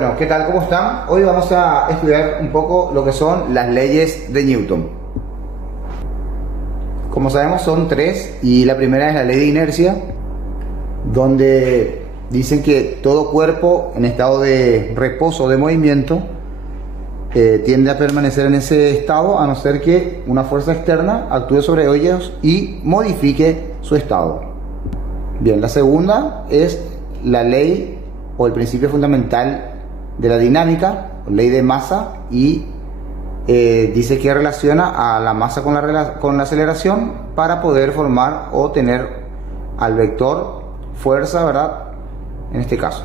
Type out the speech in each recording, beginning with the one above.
Bueno, ¿qué tal? ¿Cómo están? Hoy vamos a estudiar un poco lo que son las leyes de Newton. Como sabemos son tres, y la primera es la ley de inercia, donde dicen que todo cuerpo en estado de reposo o de movimiento tiende a permanecer en ese estado a no ser que una fuerza externa actúe sobre ellos y modifique su estado. Bien, la segunda es la ley o el principio fundamental de la dinámica, ley de masa, y dice que relaciona a la masa con la aceleración para poder formar o tener al vector fuerza, ¿verdad? En este caso.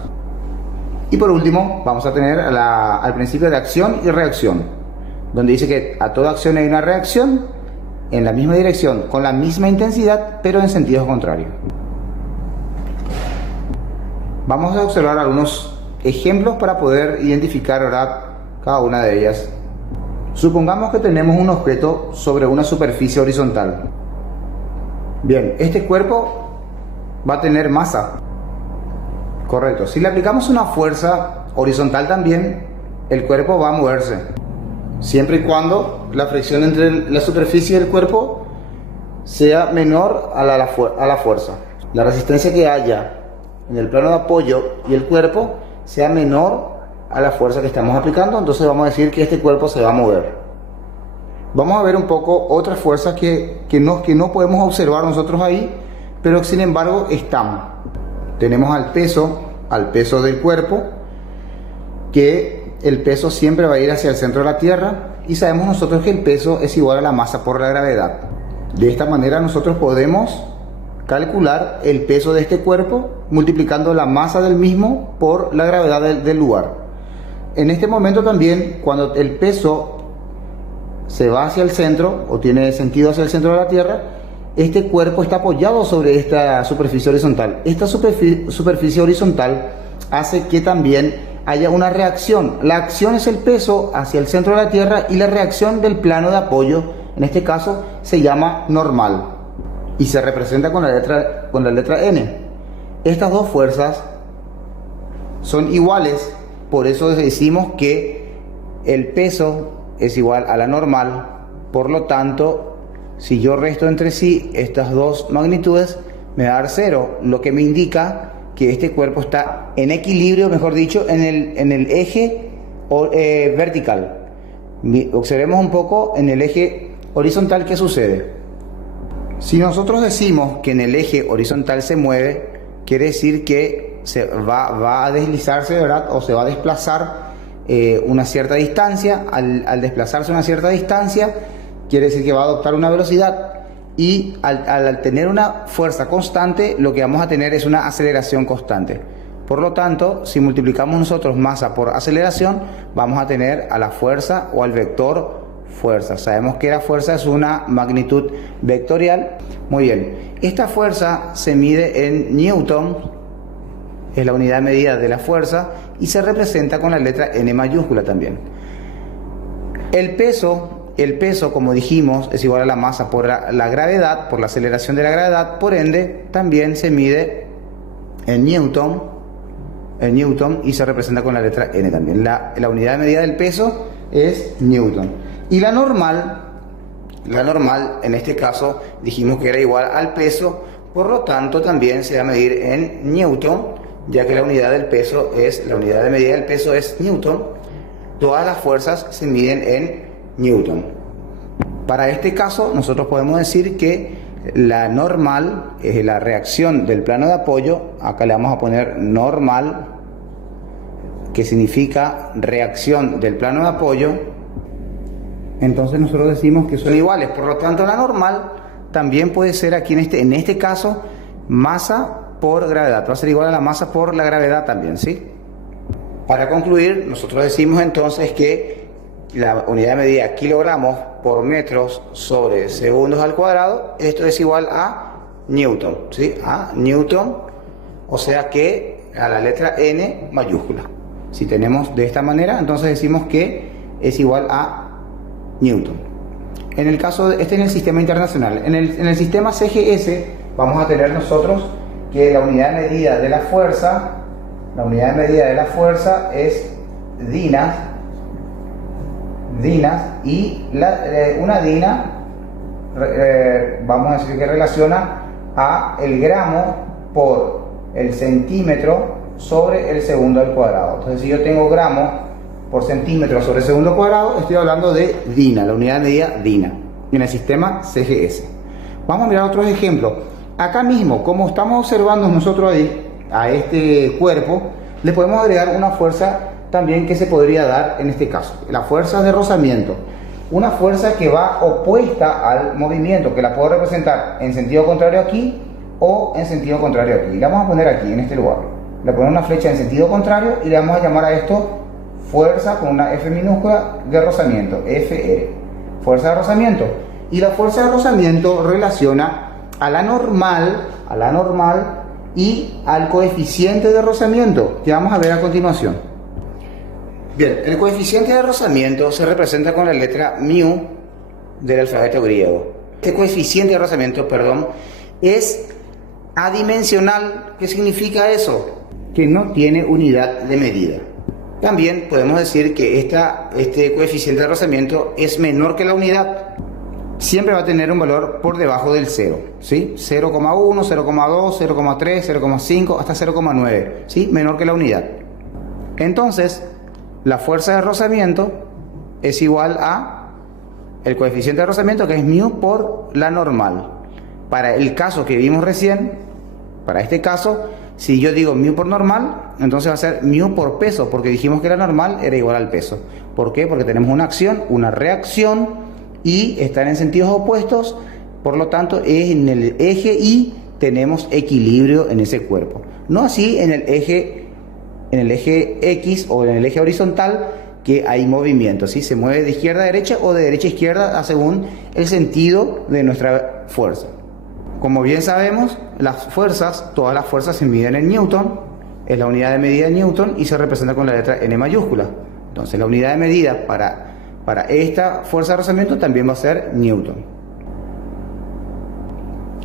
Y por último vamos a tener al principio de acción y reacción, donde dice que a toda acción hay una reacción en la misma dirección, con la misma intensidad, pero en sentidos contrarios. Vamos a observar algunos ejemplos para poder identificar, ¿verdad?, cada una de ellas. Supongamos que tenemos un objeto sobre una superficie horizontal. Bien, este cuerpo va a tener masa. Correcto. Si le aplicamos una fuerza horizontal también, el cuerpo va a moverse, siempre y cuando la fricción entre la superficie y el cuerpo sea menor a la fuerza. La resistencia que haya en el plano de apoyo y el cuerpo sea menor a la fuerza que estamos aplicando, entonces vamos a decir que este cuerpo se va a mover. Vamos a ver un poco otras fuerzas que no podemos observar nosotros ahí, pero sin embargo están. Tenemos al peso del cuerpo, que el peso siempre va a ir hacia el centro de la Tierra, y sabemos nosotros que el peso es igual a la masa por la gravedad. De esta manera nosotros podemos calcular el peso de este cuerpo multiplicando la masa del mismo por la gravedad del lugar. En este momento también, cuando el peso se va hacia el centro o tiene sentido hacia el centro de la Tierra, este cuerpo está apoyado sobre esta superficie horizontal. Esta superficie horizontal hace que también haya una reacción. La acción es el peso hacia el centro de la Tierra, y la reacción del plano de apoyo, en este caso, se llama normal y se representa con la letra N. Estas dos fuerzas son iguales, por eso decimos que el peso es igual a la normal. Por lo tanto, si yo resto entre sí estas dos magnitudes, me va a dar 0, lo que me indica que este cuerpo está en equilibrio, mejor dicho, en el eje vertical. Observemos un poco en el eje horizontal qué sucede. Si nosotros decimos que en el eje horizontal se mueve, quiere decir que va a deslizarse, ¿verdad?, o se va a desplazar una cierta distancia. Al desplazarse una cierta distancia, quiere decir que va a adoptar una velocidad, y al tener una fuerza constante, lo que vamos a tener es una aceleración constante. Por lo tanto, si multiplicamos nosotros masa por aceleración, vamos a tener a la fuerza o al vector fuerza. Sabemos que la fuerza es una magnitud vectorial. Muy bien, esta fuerza se mide en Newton, es la unidad de medida de la fuerza, y se representa con la letra N mayúscula también. El peso, como dijimos, es igual a la masa por la gravedad, por la aceleración de la gravedad. Por ende, también se mide en Newton, y se representa con la letra N también. La unidad de medida del peso es Newton. Y la normal en este caso dijimos que era igual al peso, por lo tanto también se va a medir en Newton, ya que la unidad de medida del peso es Newton. Todas las fuerzas se miden en Newton. Para este caso nosotros podemos decir que la normal es la reacción del plano de apoyo. Acá le vamos a poner normal, que significa reacción del plano de apoyo. Entonces nosotros decimos que son iguales. Por lo tanto, la normal también puede ser aquí en este caso masa por gravedad. Va a ser igual a la masa por la gravedad también, ¿sí? Para concluir, nosotros decimos entonces que la unidad de medida kilogramos por metros sobre segundos al cuadrado, esto es igual a Newton, ¿sí? A Newton, o sea que a la letra N mayúscula. Si tenemos de esta manera, entonces decimos que es igual a Newton. En el caso este en el sistema internacional. En el sistema CGS vamos a tener nosotros que la unidad de medida de la fuerza es dinas, y una dina, vamos a decir que relaciona a el gramo por el centímetro sobre el segundo al cuadrado. Entonces, si yo tengo gramos por centímetro sobre segundo cuadrado, estoy hablando de dina, la unidad de medida dina, en el sistema CGS. Vamos a mirar otros ejemplos. Acá mismo, como estamos observando nosotros ahí a este cuerpo, le podemos agregar una fuerza también que se podría dar en este caso, la fuerza de rozamiento. Una fuerza que va opuesta al movimiento, que la puedo representar en sentido contrario aquí o en sentido contrario aquí. La vamos a poner aquí, en este lugar. Le ponemos una flecha en sentido contrario y le vamos a llamar a esto fuerza con una F minúscula de rozamiento, FR. Fuerza de rozamiento. Y la fuerza de rozamiento relaciona a la normal y al coeficiente de rozamiento, que vamos a ver a continuación. Bien, el coeficiente de rozamiento se representa con la letra mu del alfabeto griego. Este coeficiente de rozamiento, es adimensional. ¿Qué significa eso? Que no tiene unidad de medida. También podemos decir que este coeficiente de rozamiento es menor que la unidad. Siempre va a tener un valor por debajo del 0, ¿sí? 0,1, 0,2, 0,3, 0,5, hasta 0,9, ¿sí? Menor que la unidad. Entonces, la fuerza de rozamiento es igual a el coeficiente de rozamiento, que es mu por la normal. Para el caso que vimos recién, para este caso, si yo digo mu por normal, entonces va a ser mu por peso, porque dijimos que la normal era igual al peso. ¿Por qué? Porque tenemos una acción, una reacción, y están en sentidos opuestos, por lo tanto en el eje Y tenemos equilibrio en ese cuerpo. No así en el eje X o en el eje horizontal, que hay movimiento, ¿sí? Se mueve de izquierda a derecha o de derecha a izquierda según el sentido de nuestra fuerza. Como bien sabemos, todas las fuerzas se miden en Newton, es la unidad de medida de Newton y se representa con la letra N mayúscula. Entonces la unidad de medida para esta fuerza de rozamiento también va a ser Newton.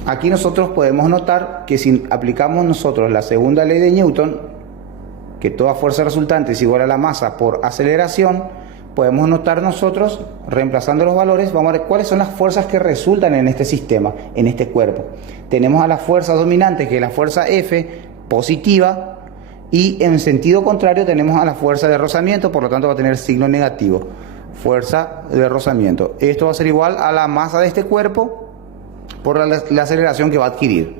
Aquí nosotros podemos notar que si aplicamos nosotros la segunda ley de Newton, que toda fuerza resultante es igual a la masa por aceleración, podemos notar nosotros, reemplazando los valores, vamos a ver cuáles son las fuerzas que resultan en este sistema, en este cuerpo. Tenemos a la fuerza dominante, que es la fuerza F, positiva, y en sentido contrario tenemos a la fuerza de rozamiento, por lo tanto va a tener signo negativo. Fuerza de rozamiento. Esto va a ser igual a la masa de este cuerpo por la aceleración que va a adquirir.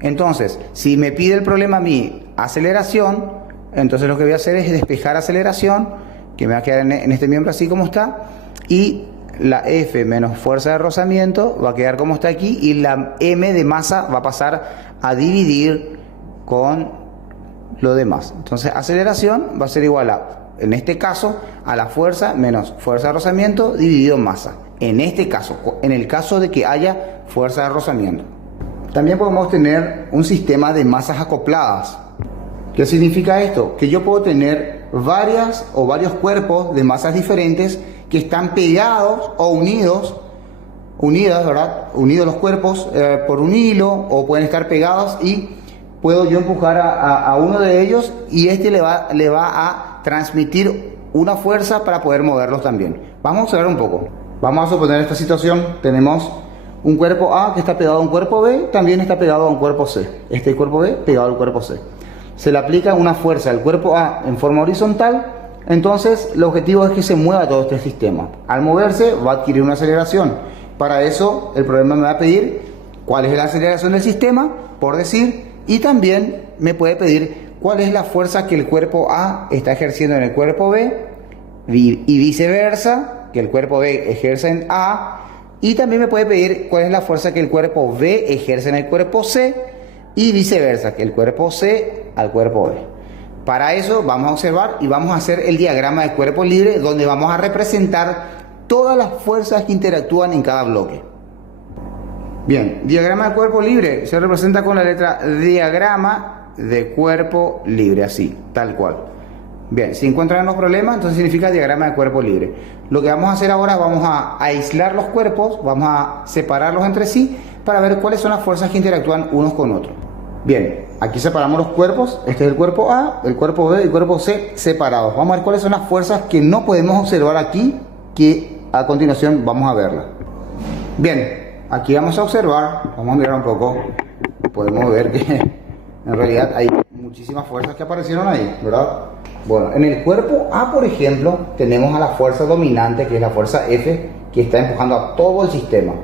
Entonces, si me pide el problema a mí aceleración, entonces lo que voy a hacer es despejar aceleración, que me va a quedar en este miembro así como está, y la F menos fuerza de rozamiento va a quedar como está aquí, y la M de masa va a pasar a dividir con lo demás. Entonces, aceleración va a ser igual a, en este caso, a la fuerza menos fuerza de rozamiento dividido en masa. En este caso, en el caso de que haya fuerza de rozamiento. También podemos tener un sistema de masas acopladas. ¿Qué significa esto? Que yo puedo tener varios cuerpos de masas diferentes que están pegados o unidos, ¿verdad? Unidos los cuerpos por un hilo, o pueden estar pegados y puedo yo empujar a uno de ellos y este le va a transmitir una fuerza para poder moverlos también. Vamos a observar un poco. Vamos a suponer esta situación. Tenemos un cuerpo A que está pegado a un cuerpo B, también está pegado a un cuerpo C. Este cuerpo B pegado al cuerpo C. Se le aplica una fuerza al cuerpo A en forma horizontal, entonces el objetivo es que se mueva todo este sistema. Al moverse va a adquirir una aceleración. Para eso el problema me va a pedir cuál es la aceleración del sistema, por decir, y también me puede pedir cuál es la fuerza que el cuerpo A está ejerciendo en el cuerpo B y viceversa, que el cuerpo B ejerce en A, y también me puede pedir cuál es la fuerza que el cuerpo B ejerce en el cuerpo C y viceversa, que el cuerpo C al cuerpo B. Para eso vamos a observar y vamos a hacer el diagrama de cuerpo libre, donde vamos a representar todas las fuerzas que interactúan en cada bloque. Bien, diagrama de cuerpo libre se representa con la letra diagrama de cuerpo libre, así, tal cual. Bien, si encuentran los problemas, entonces significa diagrama de cuerpo libre. Lo que vamos a hacer ahora, vamos a aislar los cuerpos, vamos a separarlos entre sí para ver cuáles son las fuerzas que interactúan unos con otros. Bien, aquí separamos los cuerpos. Este es el cuerpo A, el cuerpo B y el cuerpo C separados. Vamos a ver cuáles son las fuerzas que no podemos observar aquí, que a continuación vamos a verlas. Bien, aquí vamos a observar, vamos a mirar un poco, podemos ver que en realidad hay muchísimas fuerzas que aparecieron ahí, ¿verdad? Bueno, en el cuerpo A, por ejemplo, tenemos a la fuerza dominante, que es la fuerza F, que está empujando a todo el sistema.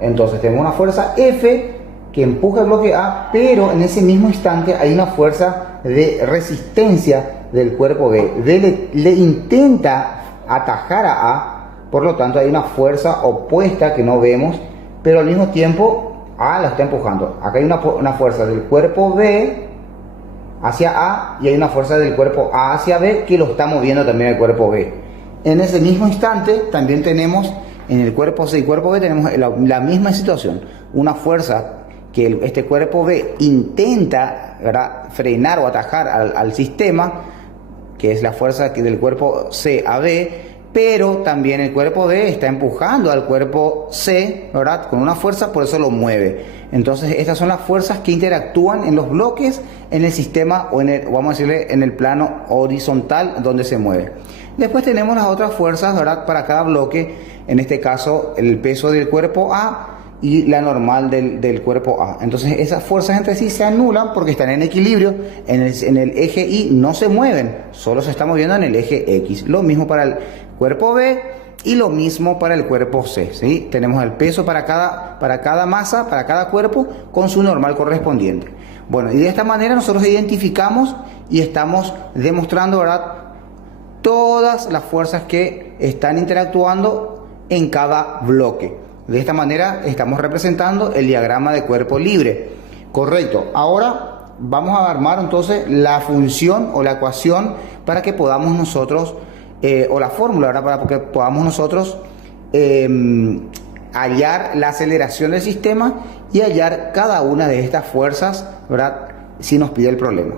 Entonces tenemos una fuerza F que empuja el bloque A, pero en ese mismo instante hay una fuerza de resistencia del cuerpo B. B le intenta atajar a A, por lo tanto hay una fuerza opuesta que no vemos, pero al mismo tiempo A la está empujando. Acá hay una fuerza del cuerpo B hacia A y hay una fuerza del cuerpo A hacia B que lo está moviendo también el cuerpo B. En ese mismo instante también tenemos en el cuerpo C y cuerpo B tenemos la misma situación, una fuerza que este cuerpo B intenta, ¿verdad?, frenar o atajar al sistema, que es la fuerza del cuerpo C a B, pero también el cuerpo B está empujando al cuerpo C, ¿verdad?, con una fuerza, por eso lo mueve. Entonces estas son las fuerzas que interactúan en los bloques, en el sistema o vamos a decirle, en el plano horizontal donde se mueve. Después tenemos las otras fuerzas, ¿verdad?, para cada bloque, en este caso el peso del cuerpo A y la normal del cuerpo A. Entonces esas fuerzas entre sí se anulan porque están en equilibrio. En el eje Y no se mueven, solo se está moviendo en el eje X. Lo mismo para el cuerpo B y lo mismo para el cuerpo C, ¿sí? Tenemos el peso para cada masa, para cada cuerpo, con su normal correspondiente. Bueno, y de esta manera nosotros identificamos y estamos demostrando, ¿verdad?, todas las fuerzas que están interactuando en cada bloque. De esta manera estamos representando el diagrama de cuerpo libre. Correcto. Ahora vamos a armar entonces la función o la ecuación para que podamos nosotros, o la fórmula, ¿verdad?, para que podamos nosotros hallar la aceleración del sistema y hallar cada una de estas fuerzas, ¿verdad?, si nos pide el problema.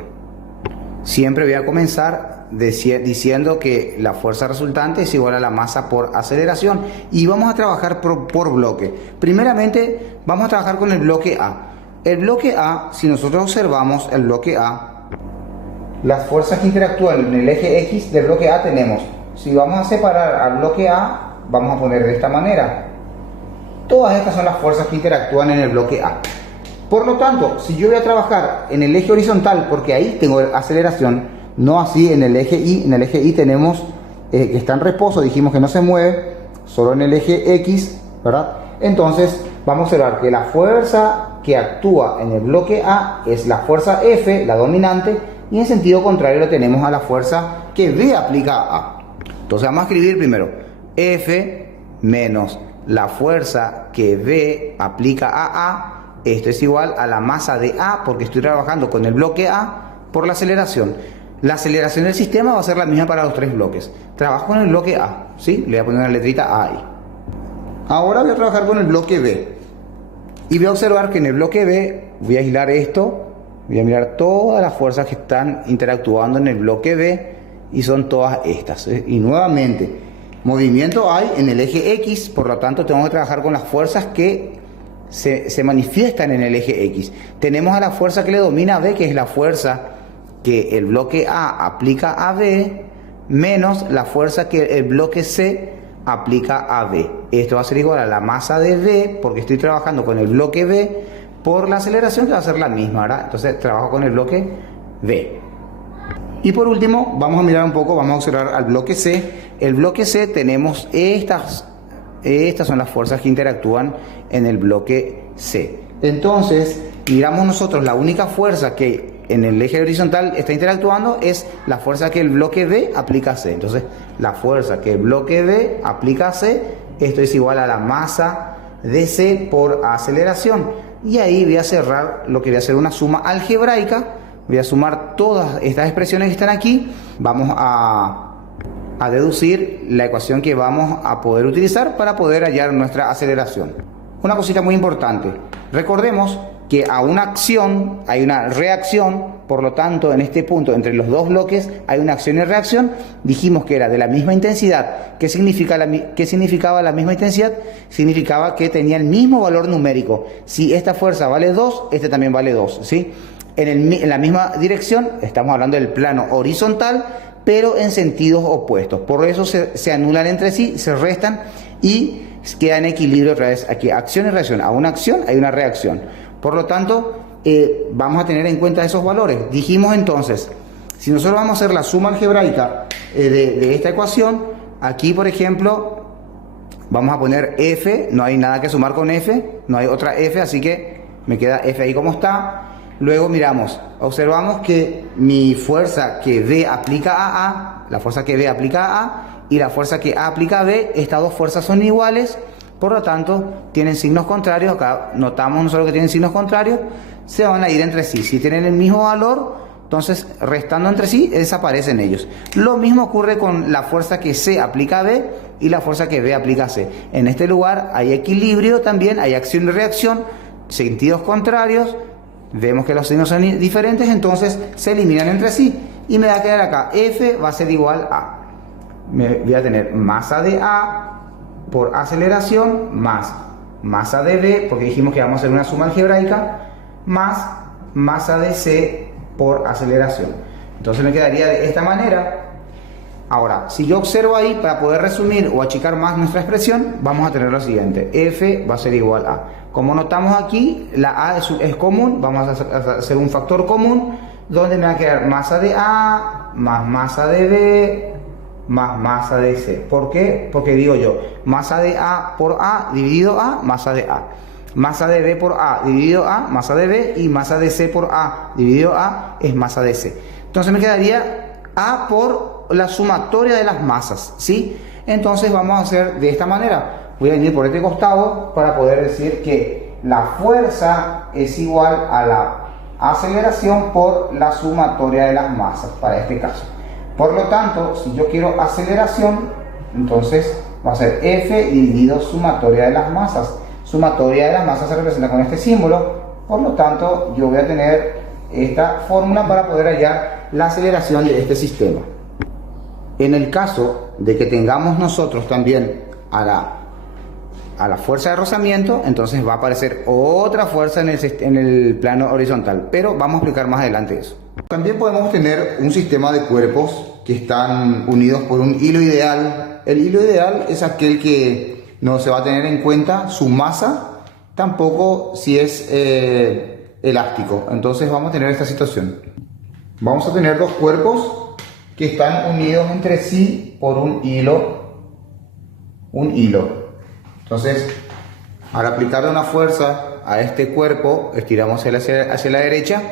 Siempre voy a comenzar diciendo que la fuerza resultante es igual a la masa por aceleración y vamos a trabajar por bloque. Primeramente vamos a trabajar con el bloque A. El bloque A, si nosotros observamos el bloque A, las fuerzas que interactúan en el eje X del bloque A tenemos, si vamos a separar al bloque A, vamos a poner de esta manera. Todas estas son las fuerzas que interactúan en el bloque A. Por lo tanto, si yo voy a trabajar en el eje horizontal, porque ahí tengo aceleración, no así en el eje Y. En el eje Y tenemos que está en reposo, dijimos que no se mueve, solo en el eje X, ¿verdad? Entonces vamos a observar que la fuerza que actúa en el bloque A es la fuerza F, la dominante, y en sentido contrario lo tenemos a la fuerza que B aplica a A. Entonces vamos a escribir primero F menos la fuerza que B aplica a A. Esto es igual a la masa de A, porque estoy trabajando con el bloque A por la aceleración. La aceleración del sistema va a ser la misma para los tres bloques. Trabajo con el bloque A, ¿sí? Le voy a poner una letrita A ahí. Ahora voy a trabajar con el bloque B. Y voy a observar que en el bloque B voy a aislar esto. Voy a mirar todas las fuerzas que están interactuando en el bloque B. Y son todas estas, ¿eh? Y nuevamente, movimiento hay en el eje X. Por lo tanto, tengo que trabajar con las fuerzas que se manifiestan en el eje X. Tenemos a la fuerza que le domina a B, que es la fuerza que el bloque A aplica a B, menos la fuerza que el bloque C aplica a B. Esto va a ser igual a la masa de B, porque estoy trabajando con el bloque B por la aceleración, que va a ser la misma, ¿verdad? Entonces trabajo con el bloque B. Y por último, vamos a mirar un poco, vamos a observar al bloque C. El bloque C tenemos estas son las fuerzas que interactúan en el bloque C. Entonces, miramos nosotros la única fuerza que en el eje horizontal está interactuando es la fuerza que el bloque B aplica a C. Entonces, la fuerza que el bloque B aplica a C, esto es igual a la masa de C por aceleración. Y ahí voy a cerrar lo que voy a hacer una suma algebraica. Voy a sumar todas estas expresiones que están aquí. Vamos a deducir la ecuación que vamos a poder utilizar para poder hallar nuestra aceleración. Una cosita muy importante. Recordemos que a una acción hay una reacción, por lo tanto en este punto entre los dos bloques hay una acción y reacción. Dijimos que era de la misma intensidad. ¿Qué significaba la misma intensidad? Significaba que tenía el mismo valor numérico. Si esta fuerza vale 2, este también vale 2, ¿sí? en la misma dirección, estamos hablando del plano horizontal, pero en sentidos opuestos. Por eso se anulan entre sí, se restan y queda en equilibrio otra vez. Aquí acción y reacción. A una acción hay una reacción. Por lo tanto, vamos a tener en cuenta esos valores. Dijimos entonces, si nosotros vamos a hacer la suma algebraica de esta ecuación, aquí por ejemplo vamos a poner f, no hay nada que sumar con f, no hay otra f, así que me queda f ahí como está. Luego miramos, observamos que mi fuerza que B aplica a A, la fuerza que B aplica a A y la fuerza que A aplica a B, estas dos fuerzas son iguales, por lo tanto tienen signos contrarios. Acá notamos nosotros que tienen signos contrarios, se van a ir entre sí. Si tienen el mismo valor, entonces restando entre sí desaparecen ellos. Lo mismo ocurre con la fuerza que C aplica a B y la fuerza que B aplica a C. En este lugar hay equilibrio también, hay acción y reacción, sentidos contrarios. Vemos que los signos son diferentes, entonces se eliminan entre sí y me va a quedar acá F va a ser igual a, me voy a tener masa de A por aceleración más masa de B, porque dijimos que vamos a hacer una suma algebraica, más masa de C por aceleración. Entonces me quedaría de esta manera. Ahora, si yo observo ahí, para poder resumir o achicar más nuestra expresión, vamos a tener lo siguiente: F va a ser igual a, como notamos aquí, la A es común, vamos a hacer un factor común, donde me va a quedar masa de A, más masa de B, más masa de C. ¿Por qué? Porque digo yo, masa de A por A dividido A, masa de A. Masa de B por A dividido A, masa de B, y masa de C por A dividido A es masa de C. Entonces me quedaría A por la sumatoria de las masas, ¿sí? Entonces vamos a hacer de esta manera. Voy a venir por este costado para poder decir que la fuerza es igual a la aceleración por la sumatoria de las masas, para este caso. Por lo tanto, si yo quiero aceleración, entonces va a ser F dividido sumatoria de las masas. Sumatoria de las masas se representa con este símbolo, por lo tanto yo voy a tener esta fórmula para poder hallar la aceleración de este sistema. En el caso de que tengamos nosotros también a la fuerza de rozamiento, entonces va a aparecer otra fuerza en el plano horizontal, pero vamos a explicar más adelante eso. También podemos tener un sistema de cuerpos que están unidos por un hilo ideal. El hilo ideal es aquel que no se va a tener en cuenta su masa, tampoco si es elástico. Entonces vamos a tener esta situación. Vamos a tener dos cuerpos que están unidos entre sí por un hilo. Entonces, al aplicarle una fuerza a este cuerpo, estiramos hacia la derecha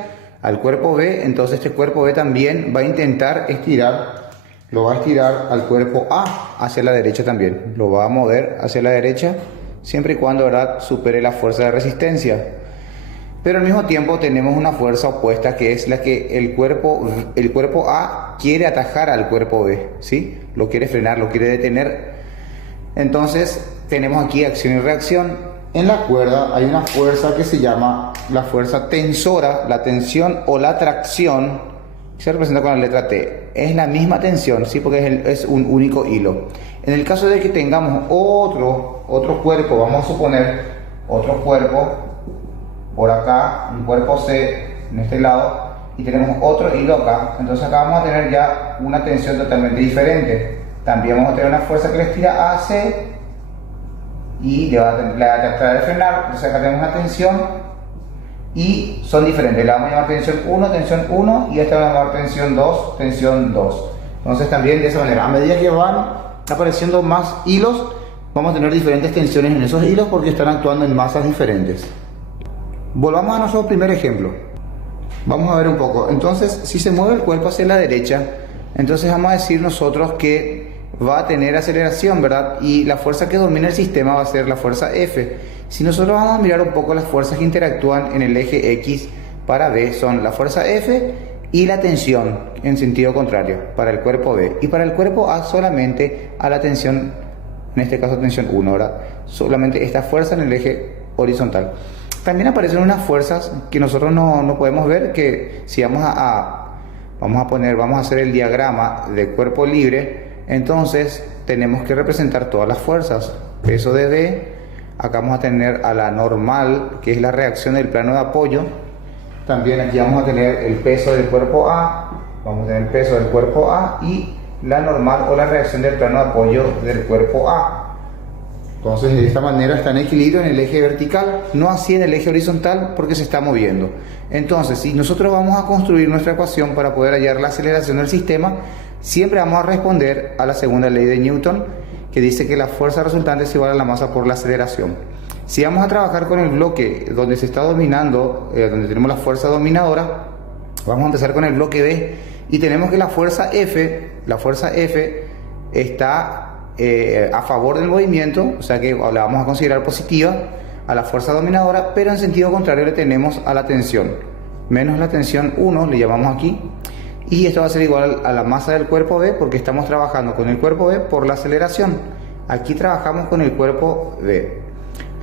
al cuerpo B, entonces este cuerpo B también va a intentar estirar, lo va a estirar al cuerpo A hacia la derecha también, lo va a mover hacia la derecha, siempre y cuando, ¿verdad?, supere la fuerza de resistencia. Pero al mismo tiempo tenemos una fuerza opuesta, que es la que el cuerpo A quiere atajar al cuerpo B, ¿sí? Lo quiere frenar, lo quiere detener. Entonces tenemos aquí acción y reacción. En la cuerda hay una fuerza que se llama la fuerza tensora, la tensión o la tracción, se representa con la letra T. Es la misma tensión, ¿sí? Porque es un único hilo. En el caso de que tengamos otro cuerpo, vamos a suponer otro cuerpo por acá, un cuerpo C en este lado, y tenemos otro hilo acá, entonces acá vamos a tener ya una tensión totalmente diferente. También vamos a tener una fuerza que le estira a C y le va a tratar de frenar. Entonces acá tenemos una tensión y son diferentes. Le vamos a llamar tensión 1, y esta le vamos a llamar tensión 2, tensión 2. Entonces también de esa manera, a medida que van apareciendo más hilos, vamos a tener diferentes tensiones en esos hilos porque están actuando en masas diferentes. Volvamos a nuestro primer ejemplo. Vamos a ver un poco. Entonces, si se mueve el cuerpo hacia la derecha, entonces vamos a decir nosotros que va a tener aceleración, ¿verdad? Y la fuerza que domina el sistema va a ser la fuerza F. Si nosotros vamos a mirar un poco las fuerzas que interactúan en el eje X para B, son la fuerza F y la tensión en sentido contrario para el cuerpo B. Y para el cuerpo A solamente a la tensión, en este caso tensión 1, ¿verdad? Solamente esta fuerza en el eje horizontal. También aparecen unas fuerzas que nosotros no podemos ver, que si vamos a hacer el diagrama de cuerpo libre, entonces tenemos que representar todas las fuerzas. Peso de B, acá vamos a tener a la normal, que es la reacción del plano de apoyo, También aquí vamos a tener el peso del cuerpo A, vamos a tener el peso del cuerpo A y la normal o la reacción del plano de apoyo del cuerpo A. Entonces de esta manera está en equilibrio en el eje vertical, no así en el eje horizontal porque se está moviendo. Entonces si nosotros vamos a construir nuestra ecuación para poder hallar la aceleración del sistema, siempre vamos a responder a la segunda ley de Newton, que dice que la fuerza resultante es igual a la masa por la aceleración. Si vamos a trabajar con el bloque donde se está dominando, donde tenemos la fuerza dominadora, vamos a empezar con el bloque B y tenemos que la fuerza F está a favor del movimiento, o sea que la vamos a considerar positiva a la fuerza dominadora, pero en sentido contrario le tenemos a la tensión, menos la tensión 1, le llamamos aquí, y esto va a ser igual a la masa del cuerpo B porque estamos trabajando con el cuerpo B por la aceleración. Aquí trabajamos con el cuerpo B.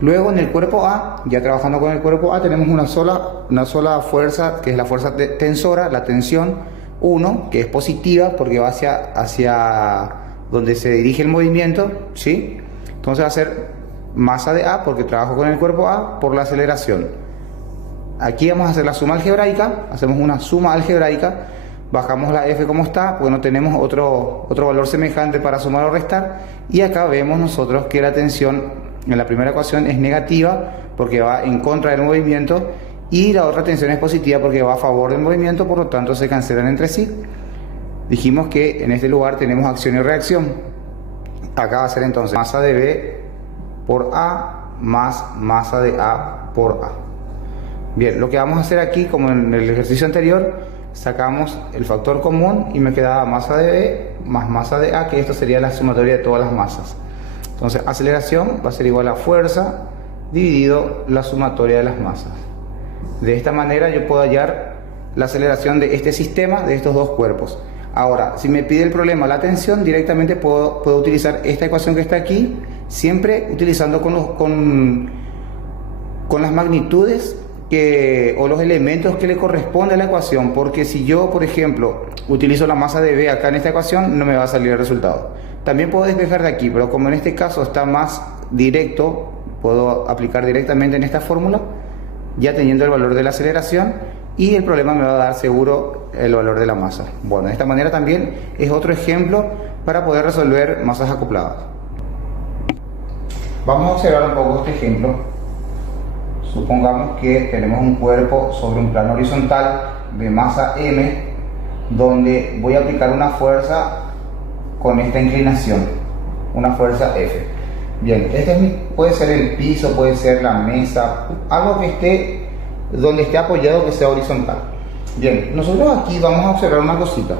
Luego en el cuerpo A, ya trabajando con el cuerpo A, tenemos una sola fuerza, que es la fuerza tensora, la tensión 1, que es positiva porque va hacia donde se dirige el movimiento, ¿sí? Entonces va a ser masa de A porque trabajo con el cuerpo A por la aceleración. Aquí vamos a hacer la suma algebraica, hacemos una suma algebraica, bajamos la F como está, porque no tenemos otro valor semejante para sumar o restar, y acá vemos nosotros que la tensión en la primera ecuación es negativa porque va en contra del movimiento y la otra tensión es positiva porque va a favor del movimiento, por lo tanto se cancelan entre sí. Dijimos que en este lugar tenemos acción y reacción. Acá va a ser entonces masa de B por A más masa de A por A. Bien, lo que vamos a hacer aquí, como en el ejercicio anterior, sacamos el factor común y me quedaba masa de B más masa de A, que esto sería la sumatoria de todas las masas. Entonces aceleración va a ser igual a fuerza dividido la sumatoria de las masas. De esta manera yo puedo hallar la aceleración de este sistema, de estos dos cuerpos. Ahora, si me pide el problema la tensión, directamente puedo utilizar esta ecuación que está aquí, siempre utilizando con las magnitudes o los elementos que le corresponde a la ecuación, porque si yo, por ejemplo, utilizo la masa de B acá en esta ecuación, no me va a salir el resultado. También puedo despejar de aquí, pero como en este caso está más directo, puedo aplicar directamente en esta fórmula, ya teniendo el valor de la aceleración, y el problema me va a dar seguro el valor de la masa. Bueno, de esta manera también es otro ejemplo para poder resolver masas acopladas. Vamos a observar un poco este ejemplo. Supongamos que tenemos un cuerpo sobre un plano horizontal de masa M, donde voy a aplicar una fuerza con esta inclinación, una fuerza F. Bien, puede ser el piso, puede ser la mesa, algo que esté donde esté apoyado, que sea horizontal. Bien, nosotros aquí vamos a observar una cosita.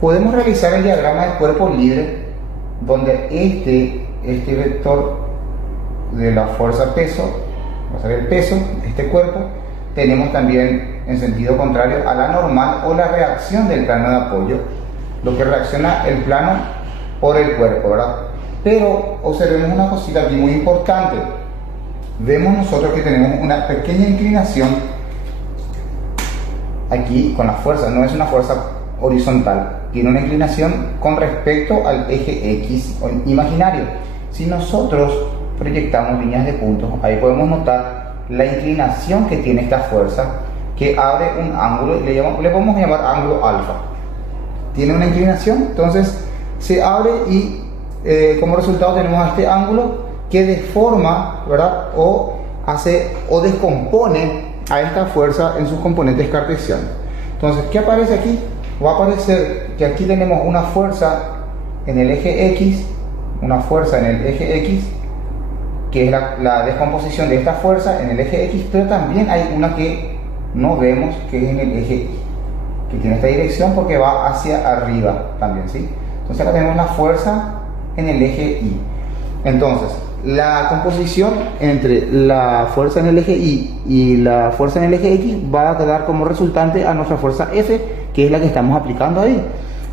Podemos realizar el diagrama del cuerpo libre, donde este vector de la fuerza peso va a ser el peso de este cuerpo. Tenemos también en sentido contrario a la normal o la reacción del plano de apoyo, lo que reacciona el plano por el cuerpo, ¿verdad? Pero observemos una cosita aquí muy importante. Vemos nosotros que tenemos una pequeña inclinación aquí con la fuerza, no es una fuerza horizontal, tiene una inclinación con respecto al eje X imaginario. Si nosotros proyectamos líneas de puntos, ahí podemos notar la inclinación que tiene esta fuerza, que abre un ángulo, le podemos llamar ángulo alfa. Tiene una inclinación, entonces se abre y como resultado tenemos a este ángulo que deforma, ¿verdad? O descompone a esta fuerza en sus componentes cartesianos. Entonces, ¿qué aparece aquí? Va a aparecer que aquí tenemos una fuerza en el eje X, que es la descomposición de esta fuerza en el eje X, pero también hay una que no vemos, que es en el eje Y, que tiene esta dirección porque va hacia arriba también, ¿sí? Entonces acá tenemos la fuerza en el eje Y. Entonces, la composición entre la fuerza en el eje Y y la fuerza en el eje X va a dar como resultante a nuestra fuerza F, que es la que estamos aplicando ahí.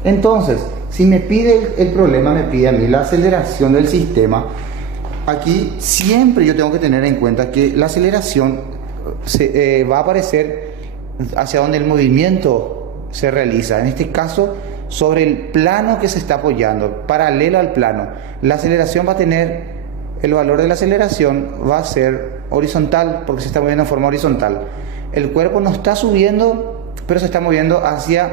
Entonces, si me pide el problema, me pide a mí la aceleración del sistema, aquí siempre yo tengo que tener en cuenta que la aceleración va a aparecer hacia donde el movimiento se realiza. En este caso, sobre el plano que se está apoyando, paralelo al plano. La aceleración va a tener, el valor de la aceleración va a ser horizontal, porque se está moviendo en forma horizontal. el cuerpo no está subiendo, pero se está moviendo hacia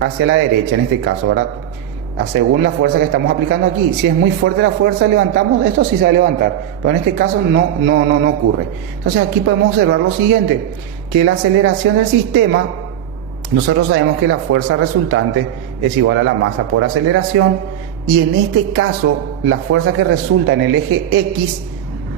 la derecha en este caso, ¿verdad? Según la fuerza que estamos aplicando aquí. Si es muy fuerte la fuerza, levantamos, esto sí se va a levantar, pero en este caso no ocurre. Entonces aquí podemos observar lo siguiente, que la aceleración del sistema, nosotros sabemos que la fuerza resultante es igual a la masa por aceleración, y en este caso la fuerza que resulta en el eje X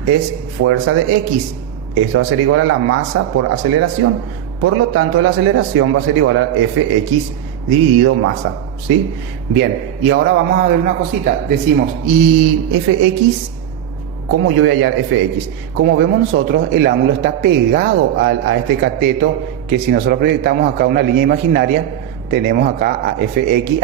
es fuerza de X. Esto va a ser igual a la masa por aceleración, por lo tanto la aceleración va a ser igual a Fx dividido masa, ¿sí? Bien, y ahora vamos a ver una cosita. Decimos, ¿y Fx? ¿Cómo yo voy a hallar Fx? Como vemos nosotros, el ángulo está pegado a este cateto, que si nosotros proyectamos acá una línea imaginaria, tenemos acá a Fi,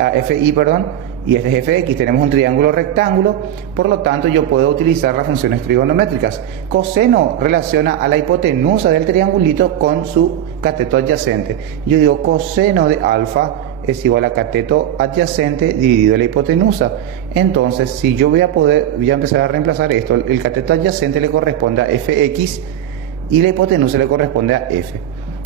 y este es Fx. Tenemos un triángulo rectángulo, por lo tanto yo puedo utilizar las funciones trigonométricas. Coseno relaciona a la hipotenusa del triangulito con su cateto adyacente. Yo digo coseno de alfa es igual a cateto adyacente dividido la hipotenusa. Entonces, si yo voy a empezar a reemplazar esto, el cateto adyacente le corresponde a Fx y la hipotenusa le corresponde a F.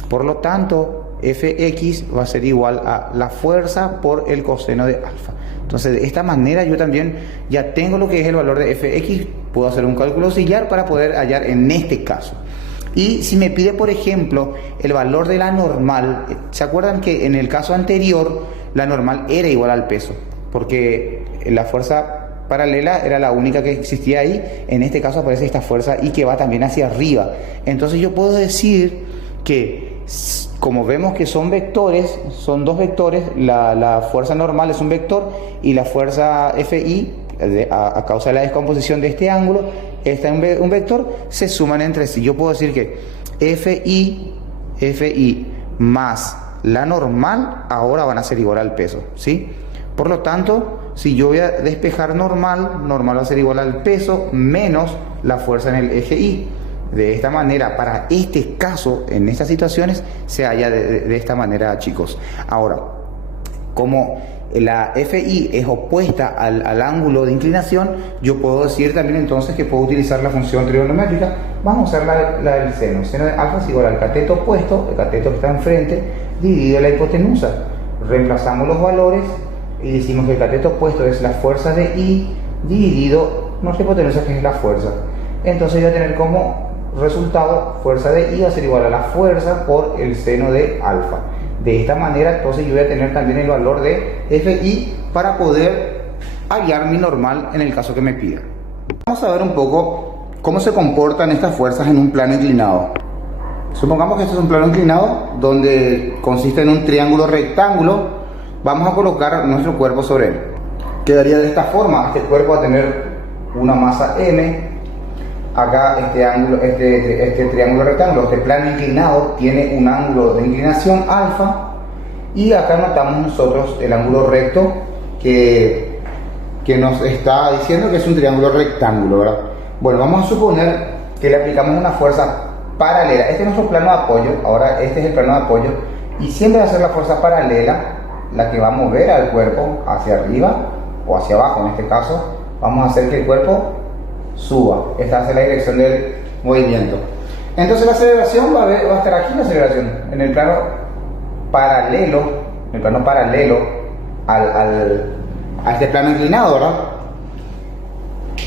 Por lo tanto, Fx va a ser igual a la fuerza por el coseno de alfa. Entonces, de esta manera yo también ya tengo lo que es el valor de Fx, puedo hacer un cálculo auxiliar para poder hallar en este caso. Y si me pide, por ejemplo, el valor de la normal, ¿se acuerdan que en el caso anterior la normal era igual al peso? Porque la fuerza paralela era la única que existía ahí. En este caso aparece esta fuerza y que va también hacia arriba. Entonces yo puedo decir que, como vemos que son vectores, son dos vectores, la fuerza normal es un vector y la fuerza Fi, a causa de la descomposición de este ángulo, está en un vector, se suman entre sí. Yo puedo decir que Fi más la normal ahora van a ser igual al peso, ¿sí? Por lo tanto, si yo voy a despejar normal va a ser igual al peso menos la fuerza en el eje Y. De esta manera, para este caso, en estas situaciones, se halla de esta manera, chicos. Ahora, como la Fi es opuesta al ángulo de inclinación, yo puedo decir también entonces que puedo utilizar la función trigonométrica. Vamos a usar la del seno. El seno de alfa es igual al cateto opuesto, el cateto que está enfrente, dividido la hipotenusa. Reemplazamos los valores y decimos que el cateto opuesto es la fuerza de I dividido nuestra hipotenusa, que es la fuerza. Entonces voy a tener como resultado fuerza de I va a ser igual a la fuerza por el seno de alfa. De esta manera entonces yo voy a tener también el valor de Fi para poder hallar mi normal en el caso que me pida. Vamos a ver un poco cómo se comportan estas fuerzas en un plano inclinado. Supongamos que este es un plano inclinado donde consiste en un triángulo rectángulo. Vamos a colocar nuestro cuerpo sobre él. Quedaría de esta forma. Este cuerpo va a tener una masa m. Acá este triángulo rectángulo, este plano inclinado, tiene un ángulo de inclinación alfa, y acá notamos nosotros el ángulo recto que nos está diciendo que es un triángulo rectángulo, ¿verdad? Bueno, vamos a suponer que le aplicamos una fuerza paralela. Este es nuestro plano de apoyo. Ahora este es el plano de apoyo, y siempre va a ser la fuerza paralela la que va a mover al cuerpo hacia arriba o hacia abajo. En este caso vamos a hacer que el cuerpo suba. Esta es la dirección del movimiento. Entonces la aceleración va a estar aquí, la aceleración en el plano paralelo, a este plano inclinado, ¿verdad?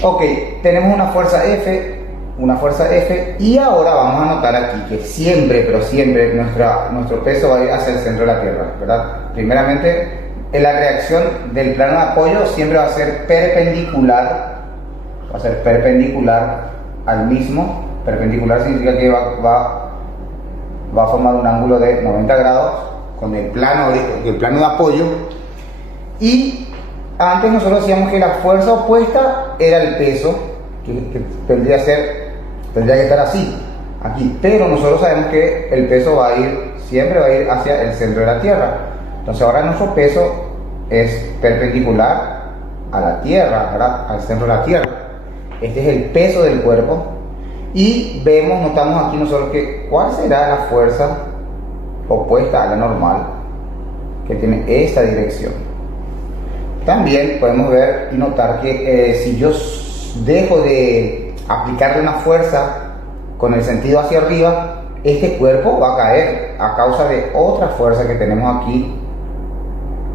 Ok, tenemos una fuerza F, y ahora vamos a notar aquí que siempre, pero siempre nuestro peso va a ir hacia el centro de la Tierra, ¿verdad? Primeramente, la reacción del plano de apoyo siempre va a ser perpendicular al mismo. Perpendicular significa que va a formar un ángulo de 90 grados con el plano de apoyo. Y antes nosotros decíamos que la fuerza opuesta era el peso, que tendría que estar así, aquí, pero nosotros sabemos que el peso siempre va a ir hacia el centro de la Tierra. Entonces ahora nuestro peso es perpendicular a la Tierra, ¿verdad? Al centro de la Tierra. Este es el peso del cuerpo, y notamos aquí nosotros que cuál será la fuerza opuesta a la normal, que tiene esta dirección. También podemos ver y notar que si yo dejo de aplicarle una fuerza con el sentido hacia arriba, este cuerpo va a caer a causa de otra fuerza que tenemos aquí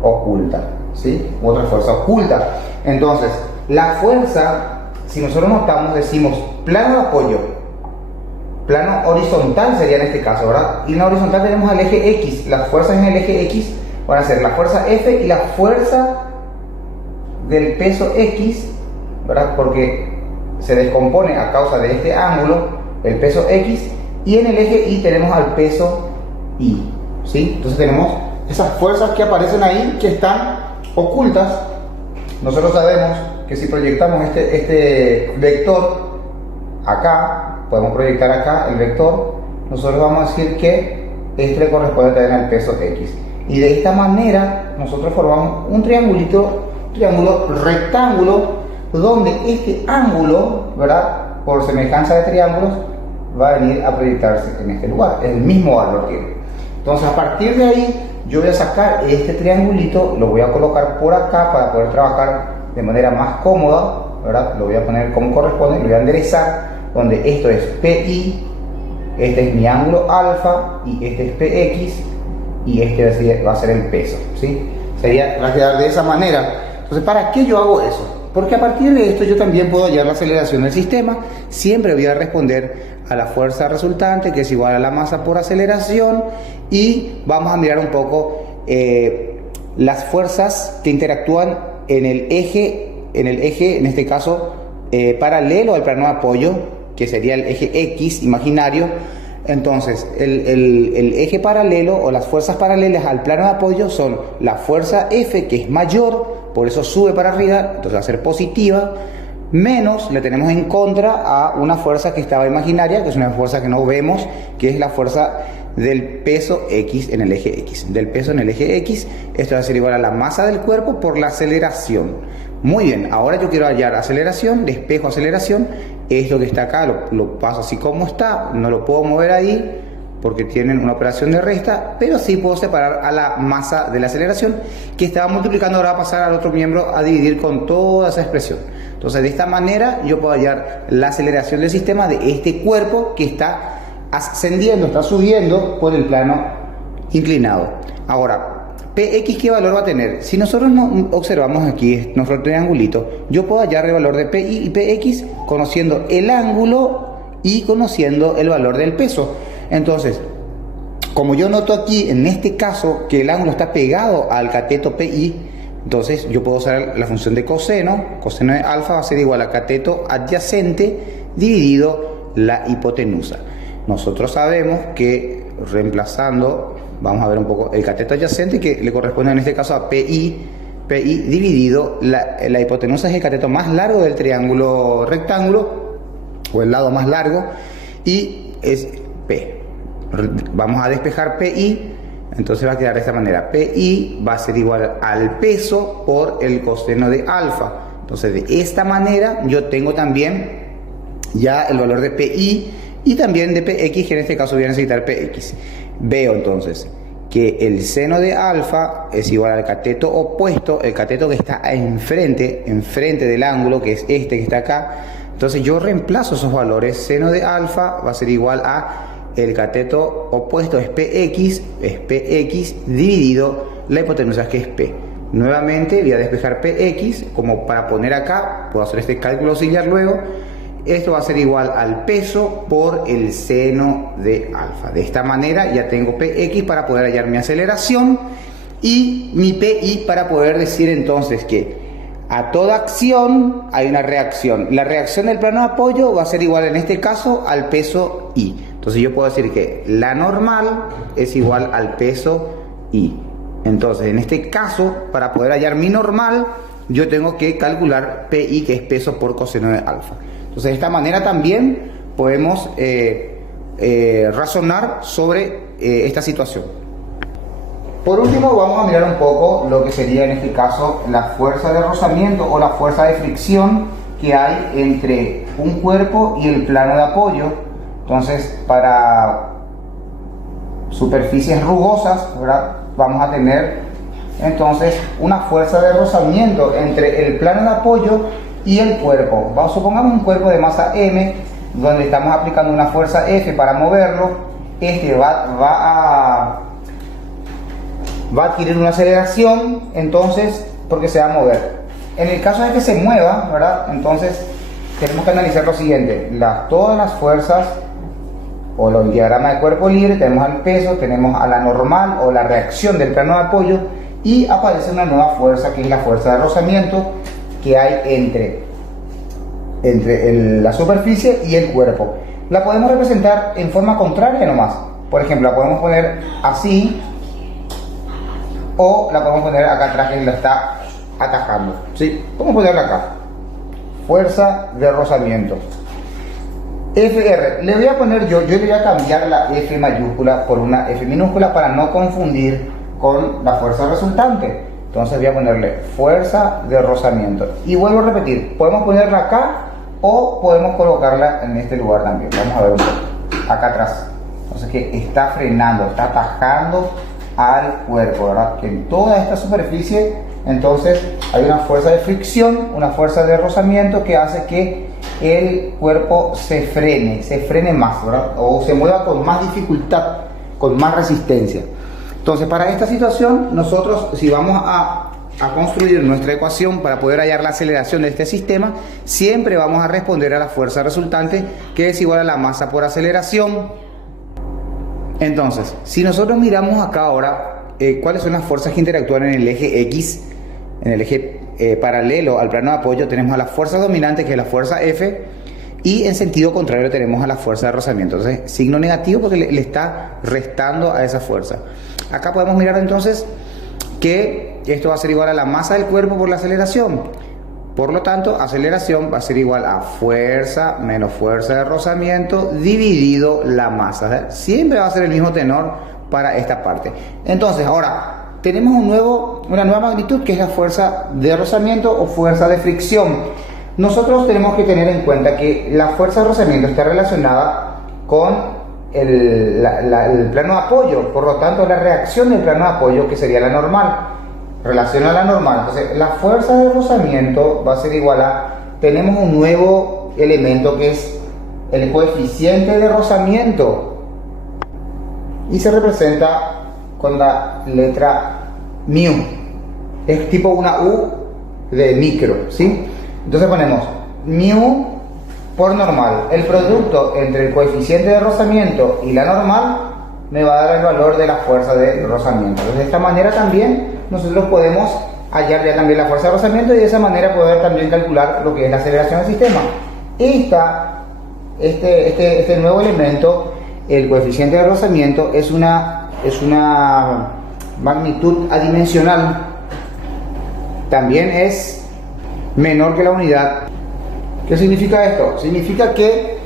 oculta, ¿sí? Otra fuerza oculta. Entonces, la fuerza, si nosotros notamos, decimos plano de apoyo, plano horizontal sería en este caso, ¿verdad? Y en la horizontal tenemos el eje X. Las fuerzas en el eje X van a ser la fuerza F y la fuerza del peso X, ¿verdad? Porque se descompone a causa de este ángulo el peso X, y en el eje Y tenemos al peso Y, ¿sí? Entonces tenemos esas fuerzas que aparecen ahí, que están ocultas. Nosotros sabemos que si proyectamos este vector acá, podemos proyectar acá el vector, nosotros vamos a decir que este le corresponde también al peso X. Y de esta manera nosotros formamos un triángulo rectángulo, donde este ángulo, ¿verdad?, por semejanza de triángulos, va a venir a proyectarse en este lugar. El mismo valor tiene. Entonces, a partir de ahí, yo voy a sacar este triangulito, lo voy a colocar por acá para poder trabajar de manera más cómoda, ¿verdad? Lo voy a poner como corresponde, lo voy a enderezar, donde esto es PI, este es mi ángulo alfa, y este es PX, y este va a ser el peso, ¿sí? Va a quedar de esa manera. Entonces, ¿para qué yo hago eso? Porque a partir de esto yo también puedo hallar la aceleración del sistema. Siempre voy a responder a la fuerza resultante, que es igual a la masa por aceleración, y vamos a mirar un poco las fuerzas que interactúan en el eje, en este caso paralelo al plano de apoyo, que sería el eje X imaginario. Entonces, el eje paralelo o las fuerzas paralelas al plano de apoyo son la fuerza F, que es mayor, por eso sube para arriba, entonces va a ser positiva, menos le tenemos en contra a una fuerza que estaba imaginaria, que es una fuerza que no vemos, que es la fuerza del peso X en el eje X. Del peso en el eje X, esto va a ser igual a la masa del cuerpo por la aceleración. Muy bien, ahora yo quiero hallar aceleración, despejo aceleración. Esto que está acá lo paso así como está, no lo puedo mover ahí porque tienen una operación de resta, pero sí puedo separar a la masa de la aceleración, que estaba multiplicando, ahora va a pasar al otro miembro a dividir con toda esa expresión. Entonces, de esta manera yo puedo hallar la aceleración del sistema de este cuerpo que está ascendiendo, está subiendo por el plano inclinado. Ahora, PX, ¿qué valor va a tener? Si nosotros observamos aquí nuestro triangulito, yo puedo hallar el valor de PI y PX conociendo el ángulo y conociendo el valor del peso. Entonces, como yo noto aquí en este caso que el ángulo está pegado al cateto PI, entonces yo puedo usar la función de coseno de alfa va a ser igual a cateto adyacente dividido la hipotenusa. Nosotros sabemos que reemplazando, vamos a ver un poco el cateto adyacente, que le corresponde en este caso a PI dividido la hipotenusa, es el cateto más largo del triángulo rectángulo, o el lado más largo, y es P. Vamos a despejar PI, entonces va a quedar de esta manera. PI va a ser igual al peso por el coseno de alfa. Entonces, de esta manera yo tengo también ya el valor de PI y también de PX, que en este caso voy a necesitar PX. Veo entonces que el seno de alfa es igual al cateto opuesto, el cateto que está enfrente del ángulo, que es este que está acá. Entonces yo reemplazo esos valores. Seno de alfa va a ser igual a el cateto opuesto, es PX dividido la hipotenusa, que es P. Nuevamente voy a despejar PX, como para poner acá, puedo hacer este cálculo auxiliar luego. Esto va a ser igual al peso por el seno de alfa. De esta manera ya tengo PX para poder hallar mi aceleración y mi PI para poder decir entonces que a toda acción hay una reacción. La reacción del plano de apoyo va a ser igual en este caso al peso I. Entonces yo puedo decir que la normal es igual al peso I. Entonces en este caso, para poder hallar mi normal, yo tengo que calcular PI, que es peso por coseno de alfa. Entonces de esta manera también podemos razonar sobre esta situación. Por último, vamos a mirar un poco lo que sería en este caso la fuerza de rozamiento o la fuerza de fricción que hay entre un cuerpo y el plano de apoyo. Entonces, para superficies rugosas, ¿verdad?, vamos a tener entonces una fuerza de rozamiento entre el plano de apoyo y el cuerpo. Supongamos un cuerpo de masa M, donde estamos aplicando una fuerza F para moverlo, este va a adquirir una aceleración, entonces, porque se va a mover. En el caso de que se mueva, ¿verdad? Entonces tenemos que analizar lo siguiente: todas las fuerzas, o el diagrama de cuerpo libre, tenemos al peso, tenemos a la normal o la reacción del plano de apoyo, y aparece una nueva fuerza, que es la fuerza de rozamiento que hay entre la superficie y el cuerpo. La podemos representar en forma contraria nomás. Por ejemplo, la podemos poner así, o la podemos poner acá atrás, que la está atajando, ¿sí? Vamos a ponerla acá: fuerza de rozamiento, FR. Le voy a poner yo le voy a cambiar la F mayúscula por una F minúscula para no confundir con la fuerza resultante. Entonces voy a ponerle fuerza de rozamiento, y vuelvo a repetir, podemos ponerla acá o podemos colocarla en este lugar también. Vamos a ver un poco acá atrás. Entonces, que está frenando, está atajando al cuerpo, ¿verdad? Que en toda esta superficie, entonces, hay una fuerza de fricción, una fuerza de rozamiento que hace que el cuerpo se frene más, ¿verdad? O se mueva con más dificultad, con más resistencia. Entonces, para esta situación, nosotros, si vamos a construir nuestra ecuación para poder hallar la aceleración de este sistema, siempre vamos a responder a la fuerza resultante, que es igual a la masa por aceleración. Entonces, si nosotros miramos acá ahora cuáles son las fuerzas que interactúan en el eje X, en el eje paralelo al plano de apoyo, tenemos a la fuerza dominante, que es la fuerza F, y en sentido contrario tenemos a la fuerza de rozamiento. Entonces, signo negativo porque le está restando a esa fuerza. Acá podemos mirar entonces que esto va a ser igual a la masa del cuerpo por la aceleración. Por lo tanto, aceleración va a ser igual a fuerza menos fuerza de rozamiento dividido la masa. ¿Sí? Siempre va a ser el mismo tenor para esta parte. Entonces, ahora tenemos una nueva magnitud, que es la fuerza de rozamiento o fuerza de fricción. Nosotros tenemos que tener en cuenta que la fuerza de rozamiento está relacionada con el plano de apoyo. Por lo tanto, la reacción del plano de apoyo, que sería la normal, relaciona a la normal. Entonces, la fuerza de rozamiento va a ser igual a, tenemos un nuevo elemento que es el coeficiente de rozamiento, y se representa con la letra mu. Es tipo una U de micro, ¿sí? Entonces ponemos mu por normal. El producto entre el coeficiente de rozamiento y la normal me va a dar el valor de la fuerza de rozamiento. Entonces, de esta manera también nosotros podemos hallar ya también la fuerza de rozamiento, y de esa manera poder también calcular lo que es la aceleración del sistema. Este nuevo elemento, el coeficiente de rozamiento, es una magnitud adimensional. También es menor que la unidad. ¿Qué significa esto? Significa que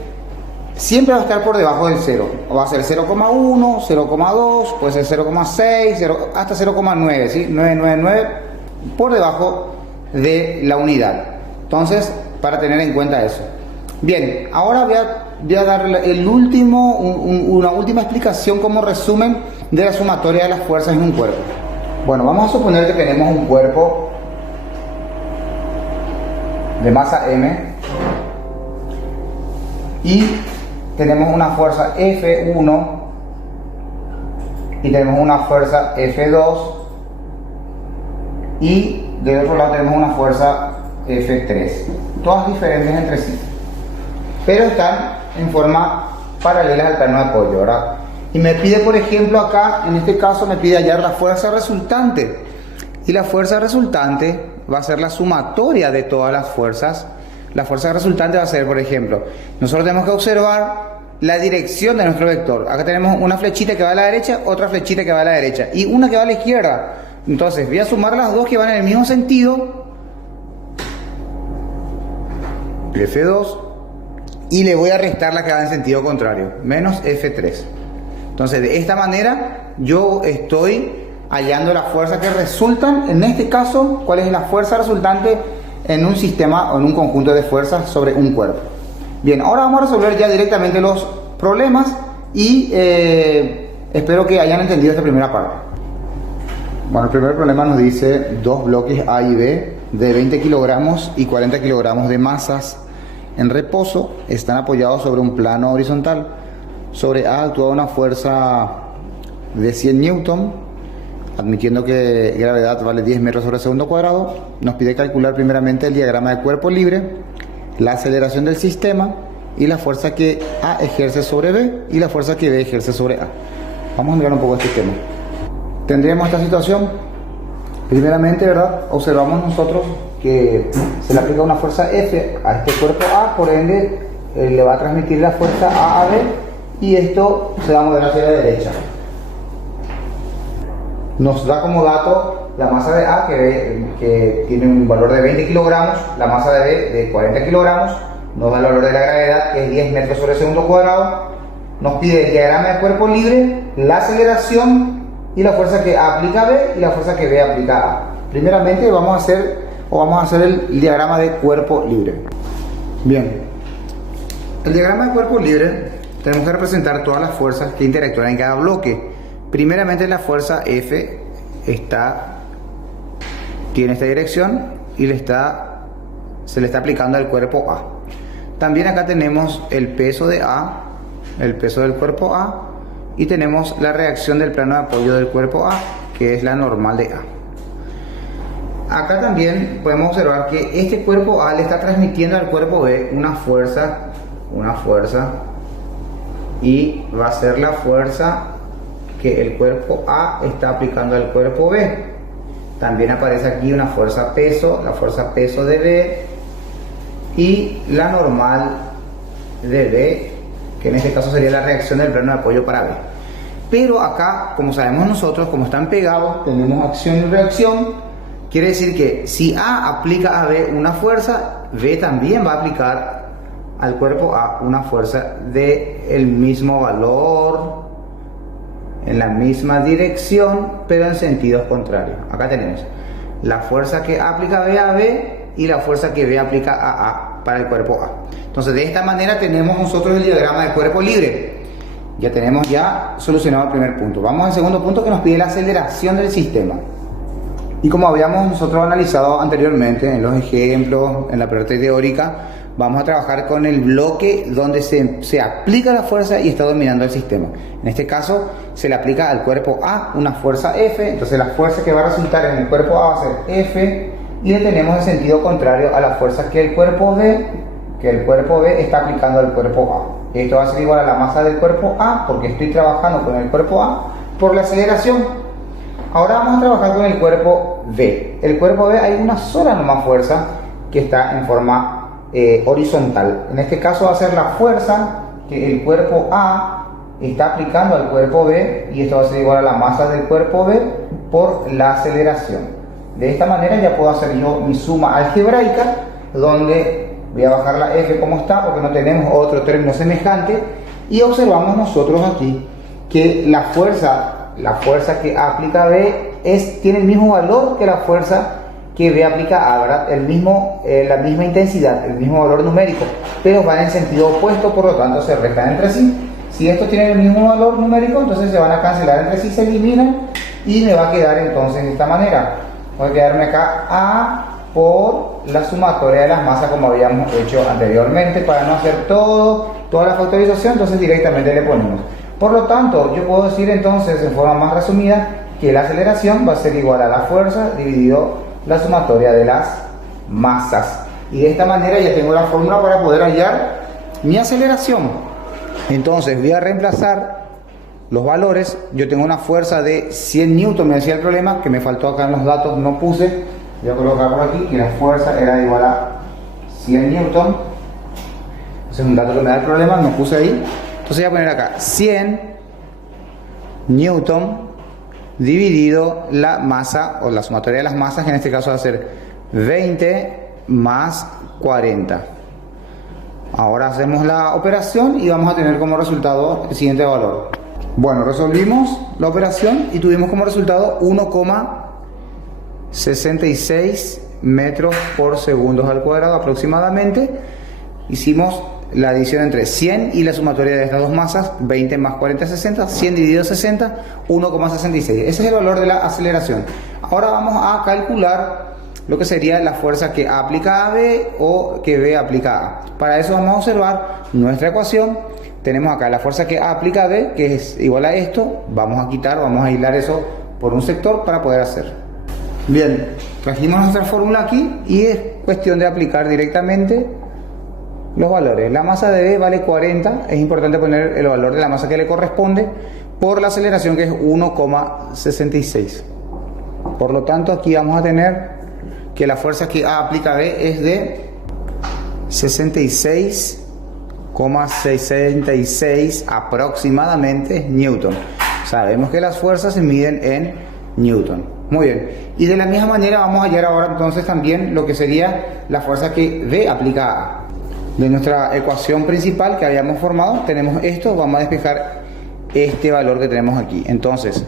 siempre va a estar por debajo del 0. O va a ser 0,1, 0,2, puede ser 0,6, hasta 0,9, ¿sí? 999, por debajo de la unidad. Entonces, para tener en cuenta eso. Bien, ahora voy a dar una última explicación como resumen de la sumatoria de las fuerzas en un cuerpo. Bueno, vamos a suponer que tenemos un cuerpo de masa M y tenemos una fuerza F1 y tenemos una fuerza F2, y del otro lado tenemos una fuerza F3, todas diferentes entre sí, pero están en forma paralela al plano de apoyo, ¿verdad? Y me pide, por ejemplo, acá, en este caso me pide hallar la fuerza resultante, y la fuerza resultante va a ser la sumatoria de todas las fuerzas. La fuerza resultante va a ser, por ejemplo, nosotros tenemos que observar la dirección de nuestro vector. Acá tenemos una flechita que va a la derecha, otra flechita que va a la derecha y una que va a la izquierda. Entonces voy a sumar las dos que van en el mismo sentido, F2, y le voy a restar la que va en sentido contrario, menos F3. Entonces, de esta manera yo estoy hallando las fuerzas que resultan. En este caso, ¿cuál es la fuerza resultante en un sistema o en un conjunto de fuerzas sobre un cuerpo? Bien, ahora vamos a resolver ya directamente los problemas, y espero que hayan entendido esta primera parte. Bueno, el primer problema nos dice dos bloques A y B de 20 kilogramos y 40 kilogramos de masas en reposo están apoyados sobre un plano horizontal. Sobre A actúa una fuerza de 100 newton, admitiendo que gravedad vale 10 metros sobre segundo cuadrado. Nos pide calcular primeramente el diagrama de cuerpo libre, la aceleración del sistema y la fuerza que A ejerce sobre B y la fuerza que B ejerce sobre A. Vamos a mirar un poco este tema. Tendríamos esta situación. Primeramente, ¿verdad? Observamos nosotros que se le aplica una fuerza F a este cuerpo A, por ende le va a transmitir la fuerza A a B y esto se va a mover hacia la derecha. Nos da como dato la masa de A que tiene un valor de 20 kilogramos, la masa de B de 40 kilogramos, nos da el valor de la gravedad que es 10 metros sobre segundo cuadrado, nos pide el diagrama de cuerpo libre, la aceleración y la fuerza que A aplica a B y la fuerza que B aplica a A. Primeramente vamos a hacer el diagrama de cuerpo libre. Bien, el diagrama de cuerpo libre tenemos que representar todas las fuerzas que interactúan en cada bloque. Primeramente la fuerza F tiene esta dirección y se le está aplicando al cuerpo A. También acá tenemos el peso de A, el peso del cuerpo A, y tenemos la reacción del plano de apoyo del cuerpo A, que es la normal de A. Acá también podemos observar que este cuerpo A le está transmitiendo al cuerpo B una fuerza, y va a ser la fuerza que el cuerpo A está aplicando al cuerpo B. También aparece aquí una fuerza peso, la fuerza peso de B y la normal de B, que en este caso sería la reacción del plano de apoyo para B. Pero acá, como sabemos nosotros, como están pegados, tenemos acción y reacción. Quiere decir que si A aplica a B una fuerza, B también va a aplicar al cuerpo A una fuerza del mismo valor, en la misma dirección, pero en sentidos contrarios. Acá tenemos la fuerza que aplica B a B y la fuerza que B aplica a A para el cuerpo A. Entonces, de esta manera tenemos nosotros el diagrama de cuerpo libre. Ya tenemos solucionado el primer punto. Vamos al segundo punto, que nos pide la aceleración del sistema. Y como habíamos nosotros analizado anteriormente en los ejemplos, en la parte teórica, vamos a trabajar con el bloque donde se aplica la fuerza y está dominando el sistema. En este caso se le aplica al cuerpo A una fuerza F, entonces la fuerza que va a resultar en el cuerpo A va a ser F, y le tenemos el sentido contrario a la fuerza que el cuerpo B está aplicando al cuerpo A. Esto va a ser igual a la masa del cuerpo A, porque estoy trabajando con el cuerpo A por la aceleración. Ahora vamos a trabajar con el cuerpo B. El cuerpo B hay una sola nomás fuerza que está en forma horizontal. En este caso va a ser la fuerza que el cuerpo A está aplicando al cuerpo B, y esto va a ser igual a la masa del cuerpo B por la aceleración. De esta manera ya puedo hacer yo mi suma algebraica, donde voy a bajar la F como está porque no tenemos otro término semejante, y observamos nosotros aquí que la fuerza que aplica B tiene el mismo valor que la fuerza que B aplica A, ¿verdad? La misma intensidad, el mismo valor numérico, pero van en sentido opuesto, por lo tanto se restan entre sí. Si estos tienen el mismo valor numérico, entonces se van a cancelar entre sí, se eliminan, y me va a quedar entonces de esta manera. Voy a quedarme acá A por la sumatoria de las masas, como habíamos hecho anteriormente, para no hacer toda la factorización, entonces directamente le ponemos. Por lo tanto, yo puedo decir entonces en forma más resumida que la aceleración va a ser igual a la fuerza dividido la sumatoria de las masas. Y de esta manera ya tengo la fórmula para poder hallar mi aceleración. Entonces voy a reemplazar los valores. Yo tengo una fuerza de 100 newton, me decía el problema, que me faltó acá en los datos, no puse. Voy a colocar por aquí que la fuerza era igual a 100 newton. Ese es un dato que me da el problema, no puse ahí. Entonces voy a poner acá 100 newton dividido la masa, o la sumatoria de las masas, que en este caso va a ser 20 más 40. Ahora hacemos la operación y vamos a tener como resultado el siguiente valor. Bueno, resolvimos la operación y tuvimos como resultado 1,66 metros por segundos al cuadrado aproximadamente. Hicimos la adición entre 100 y la sumatoria de estas dos masas, 20 más 40 es 60, 100 dividido 60, 1,66. Ese es el valor de la aceleración. Ahora vamos a calcular lo que sería la fuerza que A aplica a B o que B aplica a A. Para eso vamos a observar nuestra ecuación. tenemos acá la fuerza que A aplica a B, que es igual a esto. Vamos a aislar eso por un sector para poder hacer. Bien, trajimos nuestra fórmula aquí y es cuestión de aplicar directamente los valores. La masa de B vale 40, es importante poner el valor de la masa que le corresponde por la aceleración, que es 1,66. Por lo tanto, aquí vamos a tener que la fuerza que A aplica a B es de 66,66 aproximadamente Newton. Sabemos que las fuerzas se miden en Newton. Muy bien. Y de la misma manera vamos a hallar ahora entonces también lo que sería la fuerza que B aplica a A. De nuestra ecuación principal que habíamos formado, tenemos esto, vamos a despejar este valor que tenemos aquí. Entonces,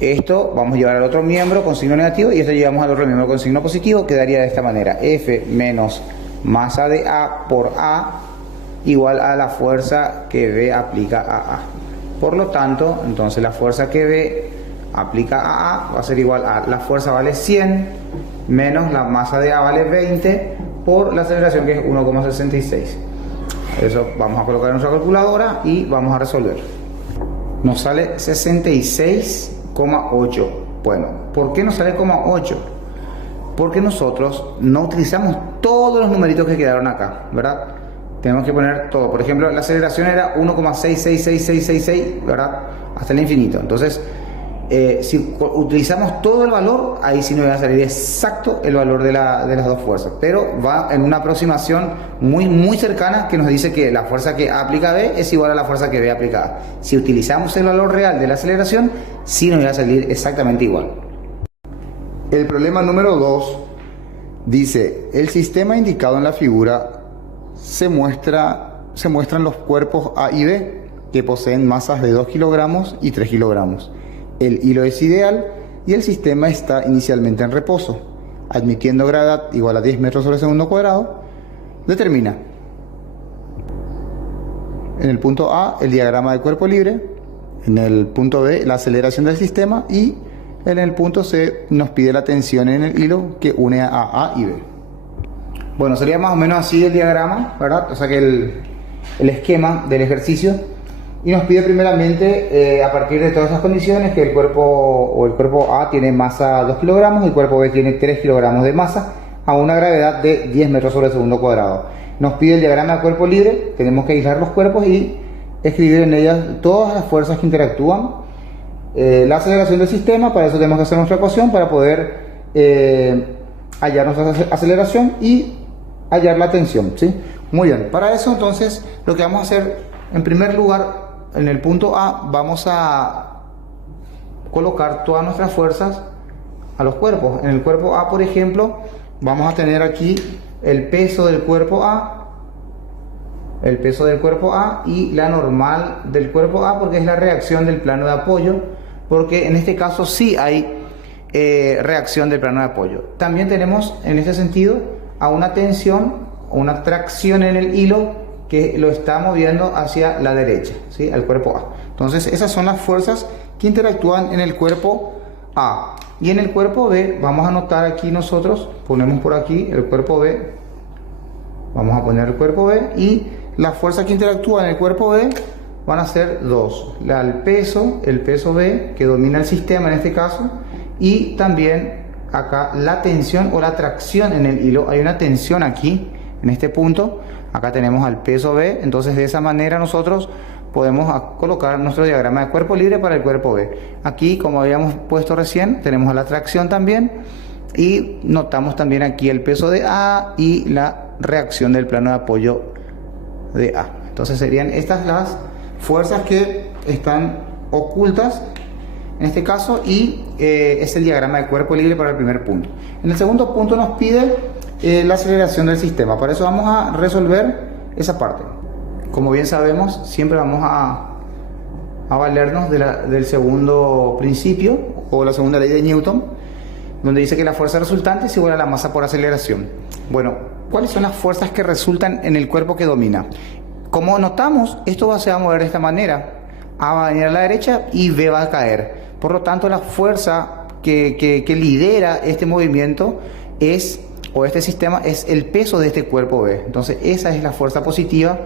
esto vamos a llevar al otro miembro con signo negativo y esto llevamos al otro miembro con signo positivo. Quedaría de esta manera: F menos masa de A por A igual a la fuerza que B aplica a A. Por lo tanto, entonces la fuerza que B aplica a A va a ser igual a la fuerza vale 100 menos la masa de A vale 20 por la aceleración, que es 1,66. Eso vamos a colocar en nuestra calculadora y vamos a resolver. Nos sale 66,8. Bueno, ¿por qué nos sale 0,8? Porque nosotros no utilizamos todos los numeritos que quedaron acá, ¿verdad? Tenemos que poner todo. Por ejemplo, la aceleración era 1,666666, ¿verdad? Hasta el infinito. Entonces, si utilizamos todo el valor, ahí sí nos va a salir exacto el valor de las dos fuerzas. Pero va en una aproximación muy cercana, que nos dice que la fuerza que A aplica a B es igual a la fuerza que B aplica a A. Si utilizamos el valor real de la aceleración, sí nos va a salir exactamente igual. El problema número 2 dice: el sistema indicado en la figura se muestran los cuerpos A y B, que poseen masas de 2 kilogramos y 3 kilogramos. El hilo es ideal y el sistema está inicialmente en reposo. Admitiendo gravedad igual a 10 metros sobre segundo cuadrado, determina en el punto A el diagrama de cuerpo libre, en el punto B la aceleración del sistema y en el punto C nos pide la tensión en el hilo que une a A y B. Bueno, sería más o menos así el diagrama, ¿verdad? O sea que el esquema del ejercicio. Y nos pide primeramente, a partir de todas esas condiciones, que el cuerpo A tiene masa 2 kilogramos y el cuerpo B tiene 3 kilogramos de masa a una gravedad de 10 metros sobre segundo cuadrado. Nos pide el diagrama de cuerpo libre, tenemos que aislar los cuerpos y escribir en ellas todas las fuerzas que interactúan. La aceleración del sistema, para eso tenemos que hacer nuestra ecuación para poder hallar nuestra aceleración y hallar la tensión, ¿sí? Muy bien, para eso entonces lo que vamos a hacer en primer lugar, en el punto A vamos a colocar todas nuestras fuerzas a los cuerpos. En el cuerpo A, por ejemplo, vamos a tener aquí el peso del cuerpo A, y la normal del cuerpo A, porque es la reacción del plano de apoyo, porque en este caso sí hay reacción del plano de apoyo. También tenemos en este sentido a una tensión o una tracción en el hilo que lo está moviendo hacia la derecha, ¿sí? Al cuerpo A. Entonces esas son las fuerzas que interactúan en el cuerpo A. Y en el cuerpo B vamos a anotar aquí nosotros, ponemos por aquí el cuerpo B, vamos a poner el cuerpo B y las fuerzas que interactúan en el cuerpo B van a ser dos: el peso B que domina el sistema en este caso, y también acá la tensión o la tracción en el hilo. Hay una tensión aquí en este punto. Acá tenemos al peso B, entonces de esa manera nosotros podemos colocar nuestro diagrama de cuerpo libre para el cuerpo B. Aquí, como habíamos puesto recién, tenemos a la tracción también y notamos también aquí el peso de A y la reacción del plano de apoyo de A. Entonces serían estas las fuerzas que están ocultas en este caso y es el diagrama de cuerpo libre para el primer punto. En el segundo punto nos pide la aceleración del sistema. Para eso vamos a resolver esa parte. Como bien sabemos, siempre vamos a valernos del segundo principio o la segunda ley de Newton, donde dice que la fuerza resultante es igual a la masa por aceleración. Bueno, ¿cuáles son las fuerzas que resultan en el cuerpo que domina? Como notamos, esto se va a mover de esta manera. A va a venir a la derecha y B va a caer. Por lo tanto, la fuerza que lidera este movimiento este sistema es el peso de este cuerpo B. Entonces esa es la fuerza positiva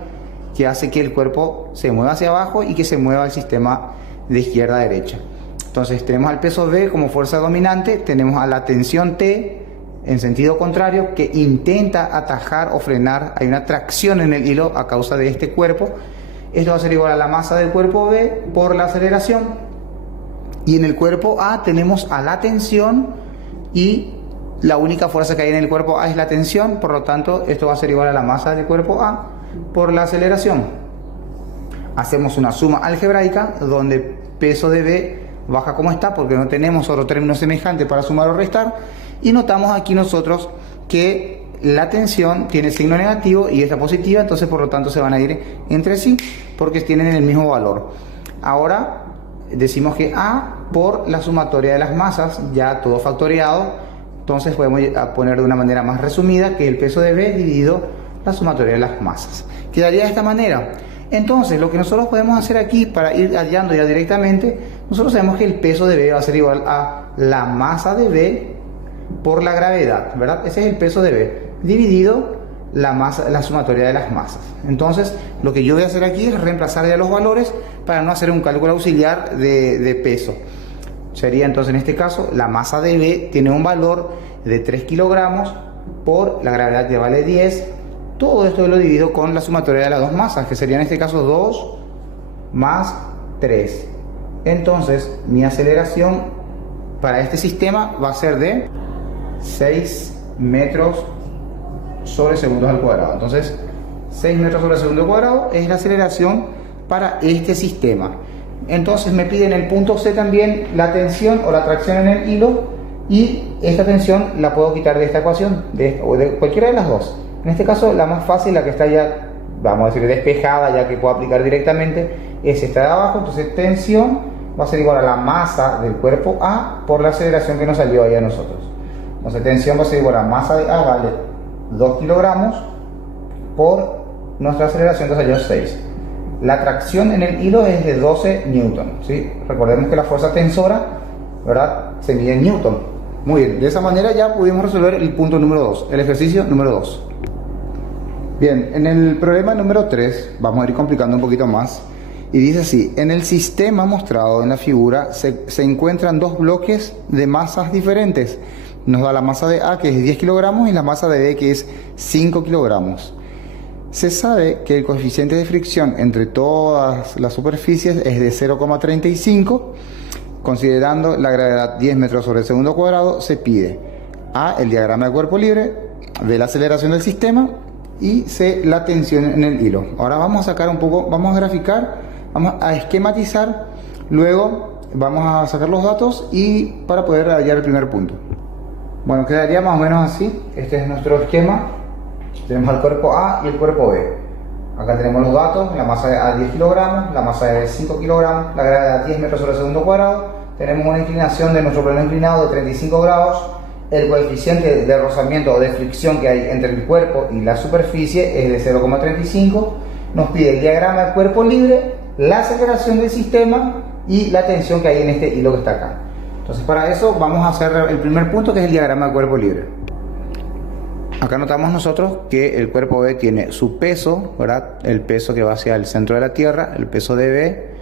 que hace que el cuerpo se mueva hacia abajo y que se mueva el sistema de izquierda a derecha. Entonces tenemos al peso B como fuerza dominante, tenemos a la tensión T en sentido contrario que intenta atajar o frenar, hay una tracción en el hilo a causa de este cuerpo. Esto va a ser igual a la masa del cuerpo B por la aceleración. Y en el cuerpo A tenemos a la tensión y la única fuerza que hay en el cuerpo A es la tensión, por lo tanto esto va a ser igual a la masa del cuerpo A por la aceleración. Hacemos una suma algebraica donde peso de B baja como está porque no tenemos otro término semejante para sumar o restar, y notamos aquí nosotros que la tensión tiene signo negativo y esta positiva, entonces por lo tanto se van a ir entre sí porque tienen el mismo valor. Ahora decimos que A por la sumatoria de las masas, ya todo factoriado, entonces podemos poner de una manera más resumida que el peso de B dividido la sumatoria de las masas. Quedaría de esta manera. Entonces lo que nosotros podemos hacer aquí para ir hallando ya directamente, nosotros sabemos que el peso de B va a ser igual a la masa de B por la gravedad, ¿verdad? Ese es el peso de B dividido la masa, la sumatoria de las masas. Entonces lo que yo voy a hacer aquí es reemplazar ya los valores para no hacer un cálculo auxiliar de peso. Sería entonces en este caso la masa de B tiene un valor de 3 kilogramos por la gravedad que vale 10. Todo esto lo divido con la sumatoria de las dos masas, que sería en este caso 2 más 3. Entonces mi aceleración para este sistema va a ser de 6 metros sobre segundos al cuadrado. Entonces 6 metros sobre segundo al cuadrado es la aceleración para este sistema. Entonces me piden el punto C también la tensión o la tracción en el hilo, y esta tensión la puedo quitar de esta ecuación o de cualquiera de las dos. En este caso la más fácil, la que está ya, vamos a decir, despejada, ya que puedo aplicar directamente, es esta de abajo. Entonces tensión va a ser igual a la masa del cuerpo A por la aceleración que nos salió ahí a nosotros. Entonces tensión va a ser igual a masa de A, vale 2 kilogramos por nuestra aceleración que salió 6. La tracción en el hilo es de 12 newton, ¿sí? Recordemos que la fuerza tensora, ¿verdad?, se mide en newton. Muy bien, de esa manera ya pudimos resolver el punto número 2, el ejercicio número 2. Bien, en el problema número 3 vamos a ir complicando un poquito más y dice así: en el sistema mostrado en la figura se encuentran dos bloques de masas diferentes. Nos da la masa de A, que es 10 kilogramos, y la masa de B, que es 5 kilogramos. Se sabe que el coeficiente de fricción entre todas las superficies es de 0,35. Considerando la gravedad 10 metros sobre el segundo cuadrado, se pide A, el diagrama de cuerpo libre, B, la aceleración del sistema, y C, la tensión en el hilo. Ahora vamos a sacar un poco, vamos a graficar, vamos a esquematizar, luego vamos a sacar los datos y para poder hallar el primer punto. Bueno, quedaría más o menos así. Este es nuestro esquema. Tenemos el cuerpo A y el cuerpo B. Acá tenemos los datos: la masa de A 10 kilogramos, la masa de B 5 kilogramos, la gravedad 10 metros sobre el segundo cuadrado. Tenemos una inclinación de nuestro plano inclinado de 35 grados. El coeficiente de rozamiento o de fricción que hay entre el cuerpo y la superficie es de 0,35. Nos pide el diagrama del cuerpo libre, la aceleración del sistema y la tensión que hay en este hilo que está acá. Entonces para eso vamos a hacer el primer punto, que es el diagrama del cuerpo libre. Acá notamos nosotros que el cuerpo B tiene su peso, ¿verdad?, el peso que va hacia el centro de la Tierra, el peso de B,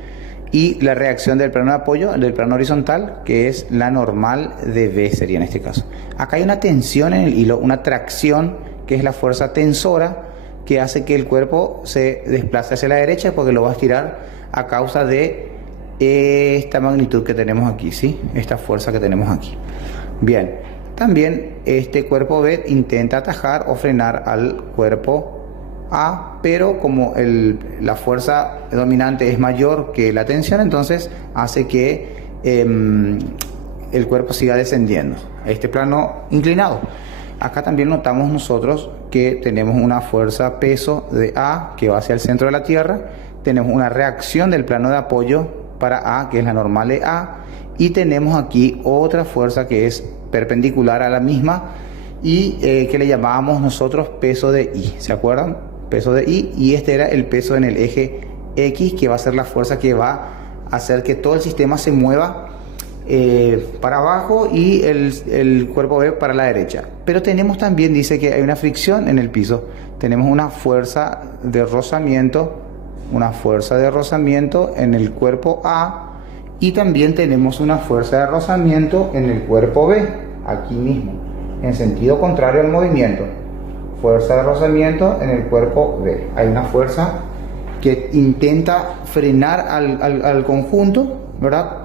y la reacción del plano de apoyo, del plano horizontal, que es la normal de B, sería en este caso. Acá hay una tensión en el hilo, una tracción, que es la fuerza tensora, que hace que el cuerpo se desplace hacia la derecha porque lo va a estirar a causa de esta magnitud que tenemos aquí, ¿sí?, esta fuerza que tenemos aquí. Bien, también este cuerpo B intenta atajar o frenar al cuerpo A, pero como la fuerza dominante es mayor que la tensión, entonces hace que el cuerpo siga descendiendo a este plano inclinado. Acá también notamos nosotros que tenemos una fuerza peso de A que va hacia el centro de la Tierra, tenemos una reacción del plano de apoyo para A, que es la normal de A, y tenemos aquí otra fuerza que es perpendicular a la misma y que le llamábamos nosotros peso de I, ¿se acuerdan? Peso de I, y este era el peso en el eje X, que va a ser la fuerza que va a hacer que todo el sistema se mueva para abajo y el cuerpo B para la derecha. Pero tenemos también, dice que hay una fricción en el piso, tenemos una fuerza de rozamiento una fuerza de rozamiento en el cuerpo A y también tenemos una fuerza de rozamiento en el cuerpo B, aquí mismo, en sentido contrario al movimiento. Fuerza de rozamiento en el cuerpo B. Hay una fuerza que intenta frenar al conjunto, ¿verdad?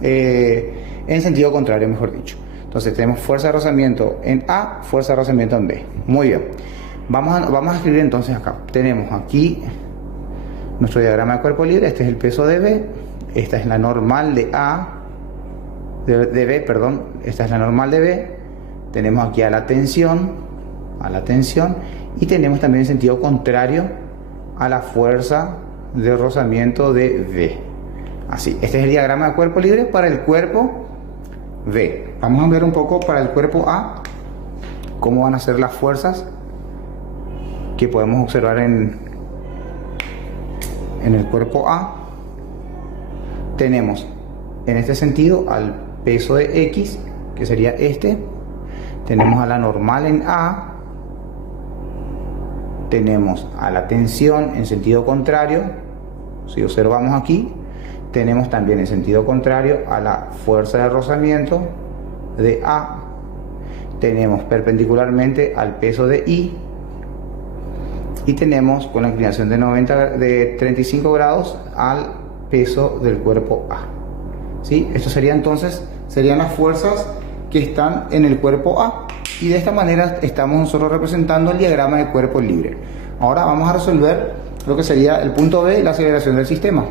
En sentido contrario, mejor dicho. Entonces tenemos fuerza de rozamiento en A, fuerza de rozamiento en B. Muy bien. Vamos a escribir entonces acá. Tenemos aquí nuestro diagrama de cuerpo libre. Este es el peso de B. Esta es la normal de A. De B, perdón. Esta es la normal de B. Tenemos aquí a la tensión. Y tenemos también en sentido contrario a la fuerza de rozamiento de B. Así, este es el diagrama de cuerpo libre para el cuerpo B. Vamos a ver un poco para el cuerpo A cómo van a ser las fuerzas que podemos observar en el cuerpo A. Tenemos en este sentido al peso de X, que sería este. Tenemos a la normal en A. Tenemos a la tensión en sentido contrario. Si observamos aquí, tenemos también en sentido contrario a la fuerza de rozamiento de A. Tenemos perpendicularmente al peso de I. Y tenemos con la inclinación de 35 grados al peso del cuerpo A. ¿Sí? Esto sería entonces, serían las fuerzas que están en el cuerpo A. Y de esta manera estamos nosotros representando el diagrama de cuerpo libre. Ahora vamos a resolver lo que sería el punto B, la aceleración del sistema.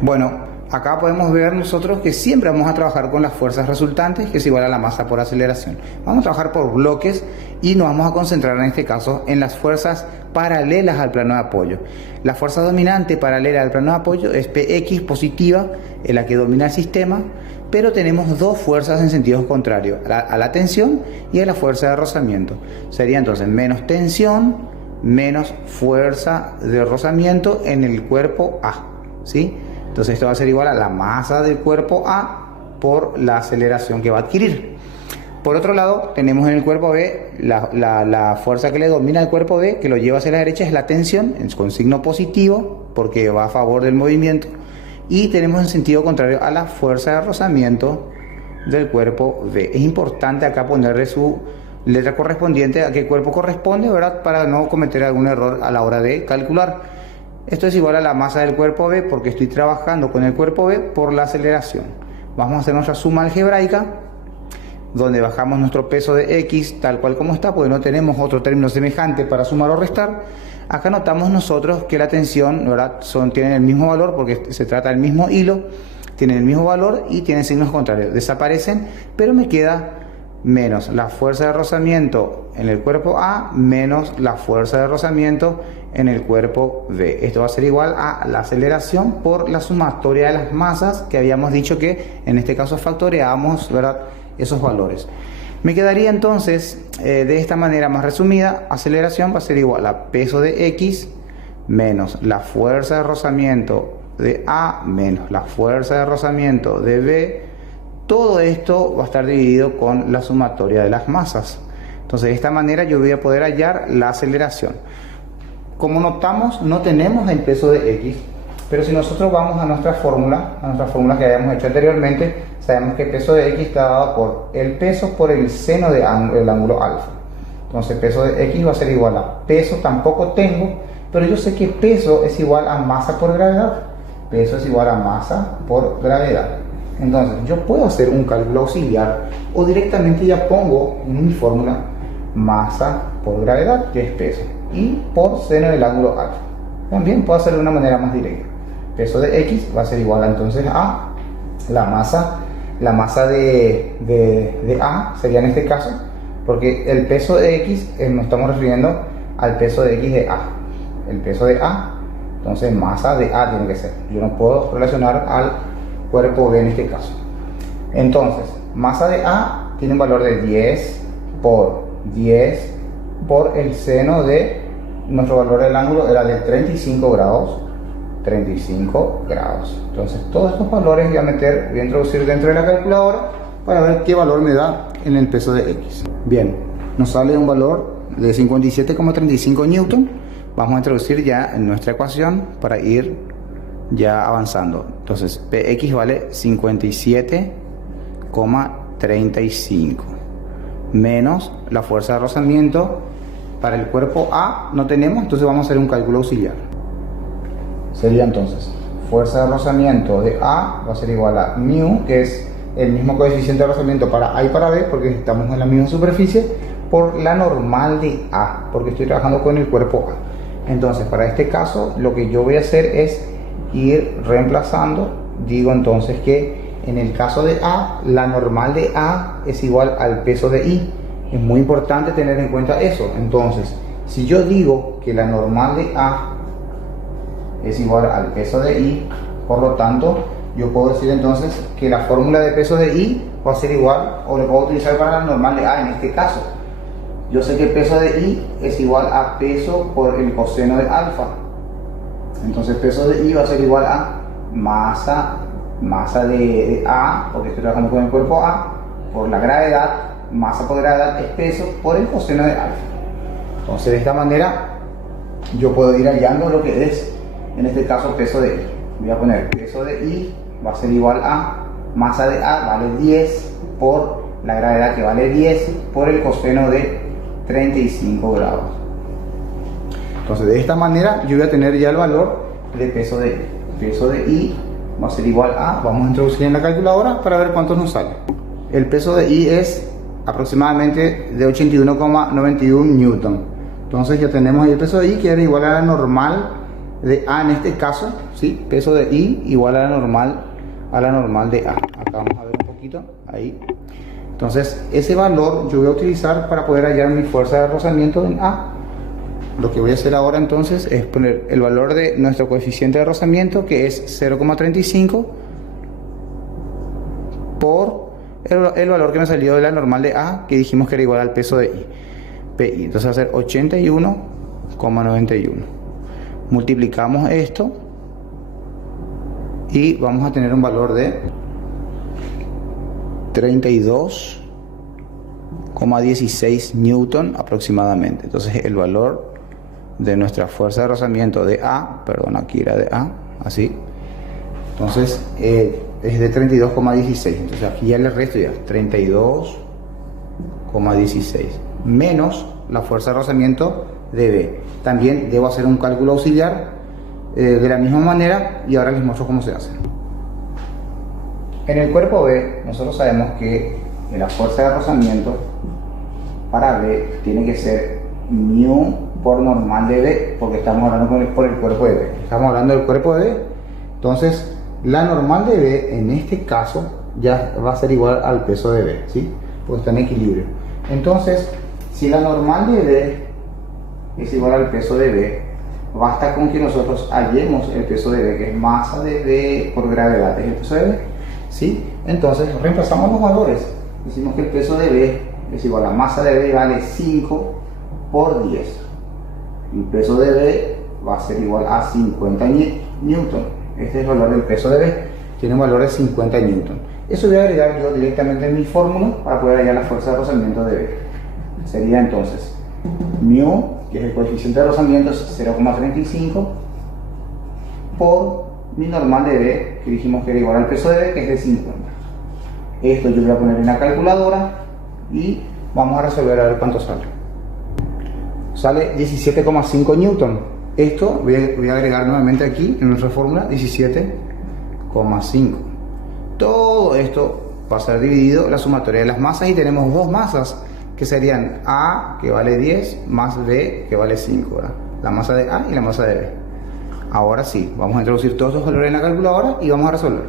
Bueno, acá podemos ver nosotros que siempre vamos a trabajar con las fuerzas resultantes, que es igual a la masa por aceleración. Vamos a trabajar por bloques y nos vamos a concentrar en este caso en las fuerzas paralelas al plano de apoyo. La fuerza dominante paralela al plano de apoyo es Px positiva, en la que domina el sistema, pero tenemos dos fuerzas en sentidos contrarios, a la tensión y a la fuerza de rozamiento. Sería entonces menos tensión, menos fuerza de rozamiento en el cuerpo A, ¿sí? Entonces esto va a ser igual a la masa del cuerpo A por la aceleración que va a adquirir. Por otro lado, tenemos en el cuerpo B la fuerza que le domina al cuerpo B, que lo lleva hacia la derecha, es la tensión, con signo positivo, porque va a favor del movimiento. Y tenemos en sentido contrario a la fuerza de rozamiento del cuerpo B. Es importante acá ponerle su letra correspondiente a qué cuerpo corresponde, ¿verdad? Para no cometer algún error a la hora de calcular. Esto es igual a la masa del cuerpo B porque estoy trabajando con el cuerpo B por la aceleración. Vamos a hacer nuestra suma algebraica, donde bajamos nuestro peso de X tal cual como está, porque no tenemos otro término semejante para sumar o restar. Acá notamos nosotros que la tensión, ¿verdad? Tienen el mismo valor porque se trata del mismo hilo, tienen el mismo valor y tienen signos contrarios. Desaparecen, pero me queda menos la fuerza de rozamiento en el cuerpo A menos la fuerza de rozamiento en el cuerpo B. Esto va a ser igual a la aceleración por la sumatoria de las masas, que habíamos dicho que en este caso factoreamos, ¿verdad?, esos valores. Me quedaría entonces de esta manera más resumida: aceleración va a ser igual a peso de X menos la fuerza de rozamiento de A menos la fuerza de rozamiento de B. Todo esto va a estar dividido con la sumatoria de las masas. Entonces de esta manera yo voy a poder hallar la aceleración. Como notamos, no tenemos el peso de X, pero si nosotros vamos a nuestra fórmula que habíamos hecho anteriormente, sabemos que el peso de X está dado por el peso por el seno del ángulo alfa. Entonces peso de X va a ser igual a peso, tampoco tengo, pero yo sé que peso es igual a masa por gravedad. Peso es igual a masa por gravedad. Entonces yo puedo hacer un cálculo auxiliar o directamente ya pongo en mi fórmula masa por gravedad, que es peso, y por seno del ángulo alfa. También puedo hacerlo de una manera más directa. Peso de X va a ser igual entonces a la masa de A sería en este caso, porque el peso de X nos estamos refiriendo al peso de X de A. El peso de A, entonces masa de A tiene que ser. Yo no puedo relacionar al cuerpo B en este caso. Entonces, masa de A tiene un valor de 10 por el seno de nuestro valor del ángulo era de 35 grados. 35 grados. Entonces, todos estos valores voy a introducir dentro de la calculadora para ver qué valor me da en el peso de X. Bien, nos sale un valor de 57,35 newton vamos a introducir ya en nuestra ecuación para ir ya avanzando. Entonces Px vale 57,35 menos la fuerza de rozamiento. Para el cuerpo A no tenemos, entonces vamos a hacer un cálculo auxiliar. Sería entonces fuerza de rozamiento de A va a ser igual a μ, que es el mismo coeficiente de rozamiento para A y para B, porque estamos en la misma superficie, por la normal de A, porque estoy trabajando con el cuerpo A. Entonces, para este caso, lo que yo voy a hacer es ir reemplazando. Digo entonces que en el caso de A, la normal de A es igual al peso de I. Es muy importante tener en cuenta eso. Entonces, si yo digo que la normal de A es igual al peso de I, por lo tanto, yo puedo decir entonces que la fórmula de peso de I va a ser igual, o lo puedo utilizar para la normal de A en este caso. Yo sé que el peso de I es igual a peso por el coseno de alfa. Entonces peso de I va a ser igual a masa de A, porque estoy trabajando con el cuerpo A, por la gravedad. Masa por gravedad es peso por el coseno de alfa. Entonces de esta manera yo puedo ir hallando lo que es, en este caso, peso de I. Voy a poner peso de I va a ser igual a masa de A vale 10 por la gravedad, que vale 10 por el coseno de 35 grados. Entonces de esta manera yo voy a tener ya el valor de peso de I. Peso de I va a ser igual a, vamos a introducir en la calculadora para ver cuánto nos sale. El peso de I es aproximadamente de 81,91 newton. Entonces ya tenemos ahí el peso de I, que era igual a la normal de A en este caso, ¿sí? Peso de I igual a la normal de A. Acá vamos a ver un poquito, ahí. Entonces ese valor yo voy a utilizar para poder hallar mi fuerza de rozamiento en A. Lo que voy a hacer ahora entonces es poner el valor de nuestro coeficiente de rozamiento, que es 0,35, por el valor que me salió de la normal de A, que dijimos que era igual al peso de I, PI. Entonces va a ser 81,91. Multiplicamos esto y vamos a tener un valor de 32,16 newton aproximadamente. Entonces el valor de nuestra fuerza de rozamiento de A, perdón, aquí era de A, así. Entonces es de 32,16. Entonces aquí ya le resto ya 32,16 menos la fuerza de rozamiento de B. También debo hacer un cálculo auxiliar de la misma manera, y ahora les muestro cómo se hace. En el cuerpo B nosotros sabemos que la fuerza de rozamiento para B tiene que ser μ por normal de B, porque estamos hablando por el cuerpo de B. Estamos hablando del cuerpo de B. Entonces la normal de B en este caso ya va a ser igual al peso de B, ¿sí? Porque está en equilibrio. Entonces, si la normal de B es igual al peso de B, basta con que nosotros hallemos el peso de B, que es masa de B por gravedad, es el peso de B, ¿sí? Entonces reemplazamos los valores. Decimos que el peso de B es igual a masa de B vale 5 por 10. El peso de B va a ser igual a 50 newton. Este es el valor del peso de B, tiene un valor de 50 newton. Eso voy a agregar yo directamente en mi fórmula para poder hallar la fuerza de rozamiento de B. Sería entonces μ, que es el coeficiente de rozamiento, es 0,35 por mi normal de B, que dijimos que era igual al peso de B, que es de 50. Esto yo voy a poner en la calculadora y vamos a resolver a ver cuánto sale. Sale 17,5 newton. Esto voy a agregar nuevamente aquí en nuestra fórmula 17,5. Todo esto va a ser dividido la sumatoria de las masas, y tenemos dos masas que serían A, que vale 10, más B, que vale 5, ¿verdad? La masa de A y la masa de B. Ahora sí, vamos a introducir todos los valores en la calculadora y vamos a resolver.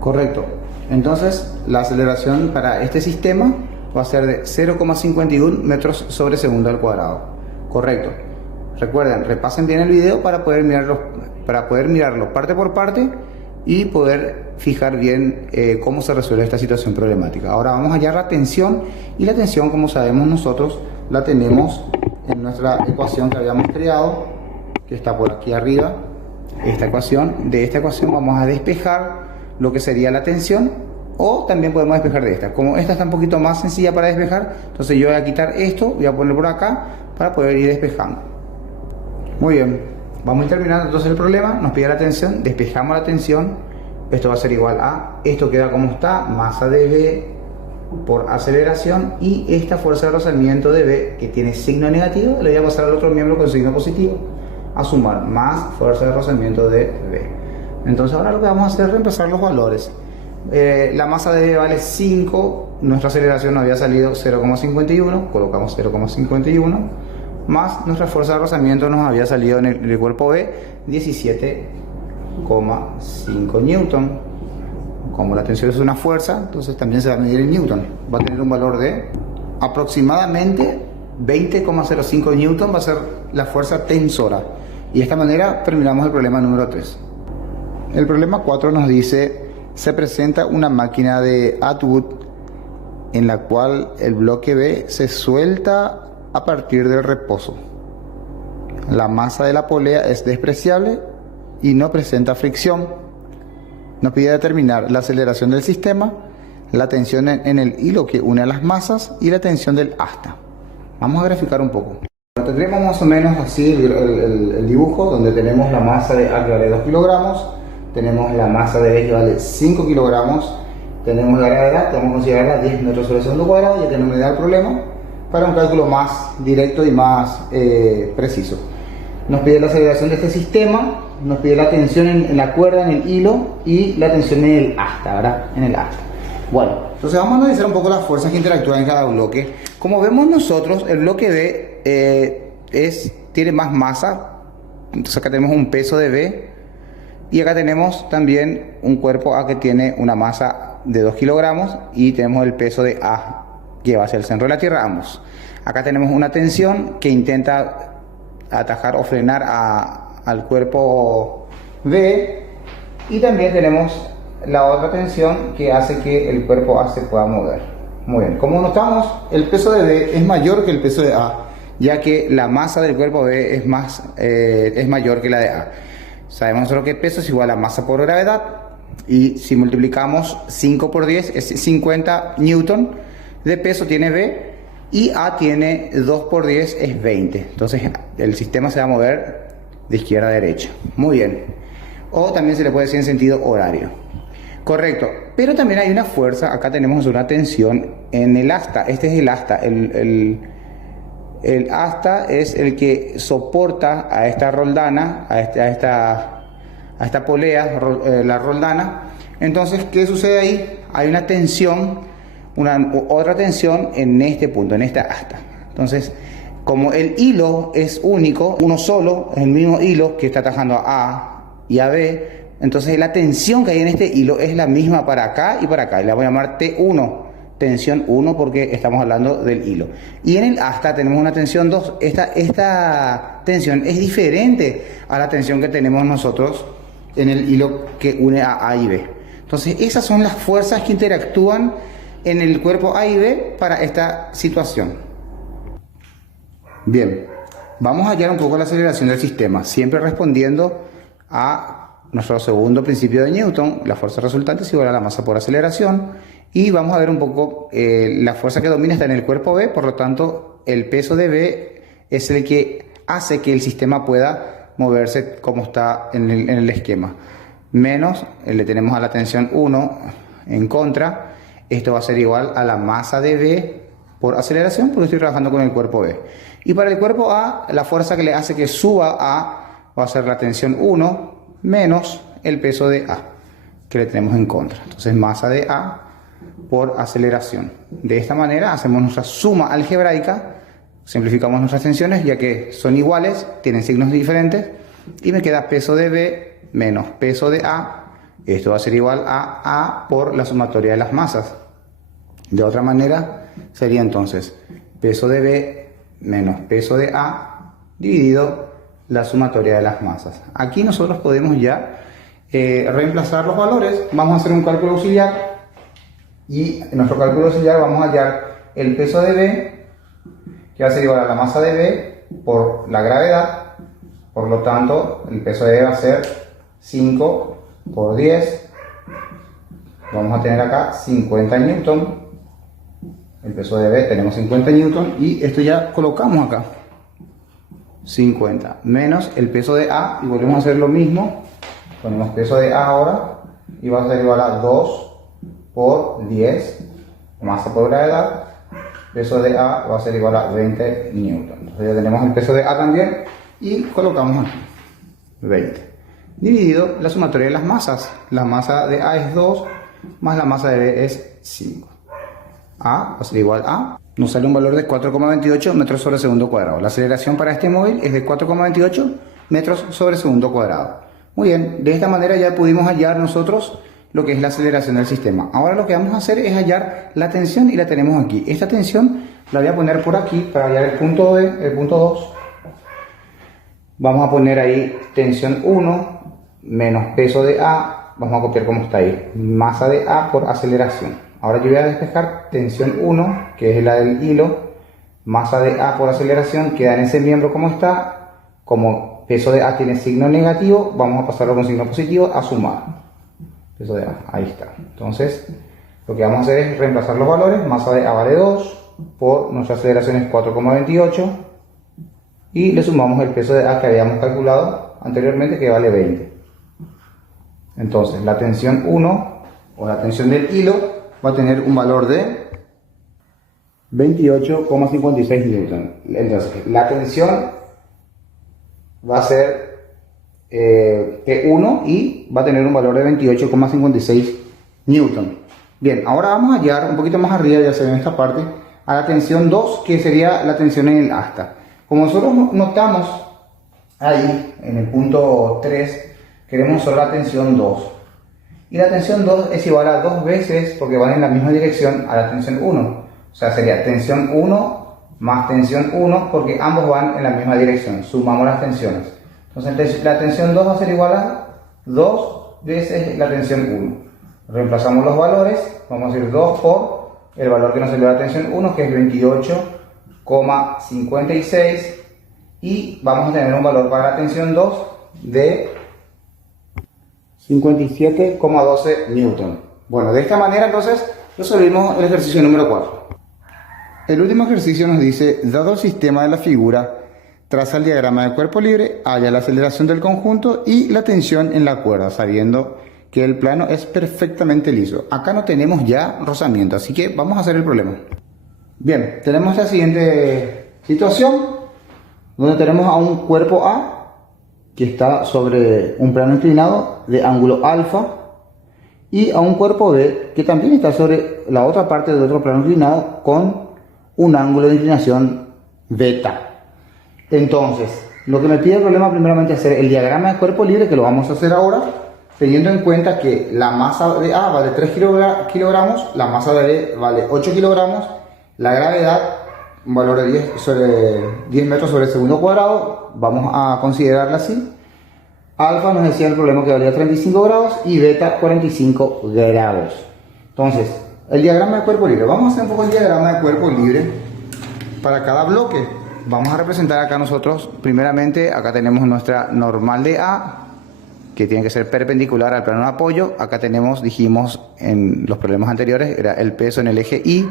Correcto. Entonces la aceleración para este sistema va a ser de 0,51 metros sobre segundo al cuadrado. Correcto. Recuerden, repasen bien el video para poder mirarlo parte por parte y poder fijar bien cómo se resuelve esta situación problemática. Ahora vamos a hallar la tensión, y la tensión, como sabemos nosotros, la tenemos en nuestra ecuación que habíamos creado, que está por aquí arriba. Esta ecuación, de esta ecuación vamos a despejar lo que sería la tensión, o también podemos despejar de esta. Como esta está un poquito más sencilla para despejar, entonces yo voy a quitar esto, voy a poner por acá para poder ir despejando. Muy bien, vamos a ir terminando entonces el problema. Nos pide la tensión, despejamos la tensión. Esto va a ser igual a, esto queda como está, masa de B por aceleración, y esta fuerza de rozamiento de B, que tiene signo negativo, le voy a pasar al otro miembro con signo positivo, a sumar más fuerza de rozamiento de B. Entonces ahora lo que vamos a hacer es reemplazar los valores. La masa de B vale 5, nuestra aceleración nos había salido 0,51, colocamos 0,51, más nuestra fuerza de rozamiento nos había salido en el cuerpo B 17,5 newton. Como la tensión es una fuerza, entonces también se va a medir en newton. Va a tener un valor de aproximadamente 20,05 newton, va a ser la fuerza tensora. Y de esta manera terminamos el problema número 3. El problema 4 nos dice: se presenta una máquina de Atwood en la cual el bloque B se suelta a partir del reposo. La masa de la polea es despreciable y no presenta fricción. Nos pide determinar la aceleración del sistema, la tensión en el hilo que une a las masas y la tensión del asta. Vamos a graficar un poco. Tendremos más o menos así el dibujo, donde tenemos la masa de A que vale 2 kilogramos, tenemos la masa de B que vale 5 kilogramos, tenemos la gravedad, que vamos a considerarla 10 metros sobre segundo cuadrado. Ya tenemos una idea del problema para un cálculo más directo y más preciso. Nos pide la aceleración de este sistema, nos pide la tensión en la cuerda, en el hilo, y la tensión en el asta, ¿verdad? En el asta. Bueno, entonces vamos a analizar un poco las fuerzas que interactúan en cada bloque. Como vemos nosotros, el bloque B tiene más masa, entonces acá tenemos un peso de B, y acá tenemos también un cuerpo A que tiene una masa de 2 kilogramos, y tenemos el peso de A que va hacia el centro de la Tierra, ambos. Acá tenemos una tensión que intenta atajar o frenar al cuerpo B, y también tenemos la otra tensión que hace que el cuerpo A se pueda mover. Muy bien, como notamos, el peso de B es mayor que el peso de A, ya que la masa del cuerpo B es mayor que la de A. Sabemos nosotros que el peso es igual a masa por gravedad, y si multiplicamos 5 por 10 es 50 newton de peso tiene B, y A tiene 2 por 10 es 20. Entonces el sistema se va a mover de izquierda a derecha. Muy bien. O también se le puede decir en sentido horario. Correcto. Pero también hay una fuerza. Acá tenemos una tensión en el asta. Este es el asta. El asta es el que soporta a esta roldana, a esta polea, la roldana. Entonces, ¿qué sucede ahí? Hay una tensión, otra tensión en este punto, en esta asta. Entonces, como el hilo es único, uno solo, es el mismo hilo que está atajando a A y a B, entonces la tensión que hay en este hilo es la misma para acá y para acá, y la voy a llamar T1, tensión 1, porque estamos hablando del hilo. Y en el asta tenemos una tensión 2. Esta tensión es diferente a la tensión que tenemos nosotros en el hilo que une a A y B. Entonces esas son las fuerzas que interactúan en el cuerpo A y B para esta situación. Bien, vamos a hallar un poco la aceleración del sistema, siempre respondiendo a nuestro segundo principio de Newton. La fuerza resultante es igual a la masa por aceleración, y vamos a ver un poco la fuerza que domina está en el cuerpo B, por lo tanto el peso de B es el que hace que el sistema pueda moverse como está en el esquema, menos le tenemos a la tensión 1 en contra. Esto va a ser igual a la masa de B por aceleración, porque estoy trabajando con el cuerpo B. Y para el cuerpo A, la fuerza que le hace que suba A va a ser la tensión 1 menos el peso de A, que le tenemos en contra. Entonces, masa de A por aceleración. De esta manera hacemos nuestra suma algebraica, simplificamos nuestras tensiones, ya que son iguales, tienen signos diferentes, y me queda peso de B menos peso de A. Esto va a ser igual a A por la sumatoria de las masas. De otra manera sería entonces peso de B menos peso de A dividido la sumatoria de las masas. Aquí nosotros podemos ya reemplazar los valores. Vamos a hacer un cálculo auxiliar, y en nuestro cálculo auxiliar vamos a hallar el peso de B, que va a ser igual a la masa de B por la gravedad. Por lo tanto, el peso de B va a ser 5 por 10, vamos a tener acá 50 newton. El peso de B tenemos 50 newton, y esto ya colocamos acá. 50 menos el peso de A, y volvemos a hacer lo mismo. Ponemos peso de A ahora y va a ser igual a 2 por 10 masa por gravedad. Peso de A va a ser igual a 20 newton. Entonces ya tenemos el peso de A también y colocamos aquí 20 dividido la sumatoria de las masas. La masa de A es 2 más la masa de B es 5. A va a ser igual a, nos sale un valor de 4,28 metros sobre segundo cuadrado. La aceleración para este móvil es de 4,28 metros sobre segundo cuadrado. Muy bien, de esta manera ya pudimos hallar nosotros lo que es la aceleración del sistema. Ahora lo que vamos a hacer es hallar la tensión y la tenemos aquí. Esta tensión la voy a poner por aquí para hallar el punto D, el punto 2. Vamos a poner ahí tensión 1 menos peso de A. Vamos a copiar como está ahí. Masa de A por aceleración. Ahora yo voy a despejar tensión 1, que es la del hilo. Masa de A por aceleración queda en ese miembro como está. Como peso de A tiene signo negativo, vamos a pasarlo con signo positivo a sumar. Peso de A, ahí está. Entonces, lo que vamos a hacer es reemplazar los valores. Masa de A vale 2, por nuestra aceleración es 4,28. Y le sumamos el peso de A que habíamos calculado anteriormente, que vale 20. Entonces, la tensión 1, o la tensión del hilo, va a tener un valor de 28,56 newton. Entonces, la tensión va a ser P1 y va a tener un valor de 28,56 newton. Bien, ahora vamos a hallar un poquito más arriba, ya se ve en esta parte, a la tensión 2, que sería la tensión en el asta. Como nosotros notamos ahí en el punto 3, queremos solo la tensión 2. Y la tensión 2 es igual a 2 veces, porque van en la misma dirección, a la tensión 1. O sea, sería tensión 1 más tensión 1, porque ambos van en la misma dirección. Sumamos las tensiones. Entonces la tensión 2 va a ser igual a 2 veces la tensión 1. Reemplazamos los valores. Vamos a decir 2 por el valor que nos salió la tensión 1, que es 28,56. Y vamos a tener un valor para la tensión 2 de 57,12 newton. Bueno, de esta manera entonces resolvimos el ejercicio número 4. El último ejercicio nos dice, dado el sistema de la figura, traza el diagrama de cuerpo libre, halla la aceleración del conjunto y la tensión en la cuerda, sabiendo que el plano es perfectamente liso. Acá no tenemos ya rozamiento, así que vamos a hacer el problema. Bien, tenemos la siguiente situación, donde tenemos a un cuerpo A, que está sobre un plano inclinado de ángulo alfa, y a un cuerpo B, que también está sobre la otra parte de otro plano inclinado con un ángulo de inclinación beta. Entonces, lo que me pide el problema primeramente es hacer el diagrama de cuerpo libre, que lo vamos a hacer ahora, teniendo en cuenta que la masa de A vale 3 kilogramos, la masa de B vale 8 kilogramos, la gravedad, un valor de 10 metros sobre el segundo cuadrado, vamos a considerarla así. Alfa nos decía el problema que valía 35 grados y beta 45 grados. Entonces, el diagrama de cuerpo libre. Vamos a hacer un poco el diagrama de cuerpo libre para cada bloque. Vamos a representar acá nosotros, primeramente, acá tenemos nuestra normal de A, que tiene que ser perpendicular al plano de apoyo. Acá tenemos, dijimos en los problemas anteriores, era el peso en el eje Y.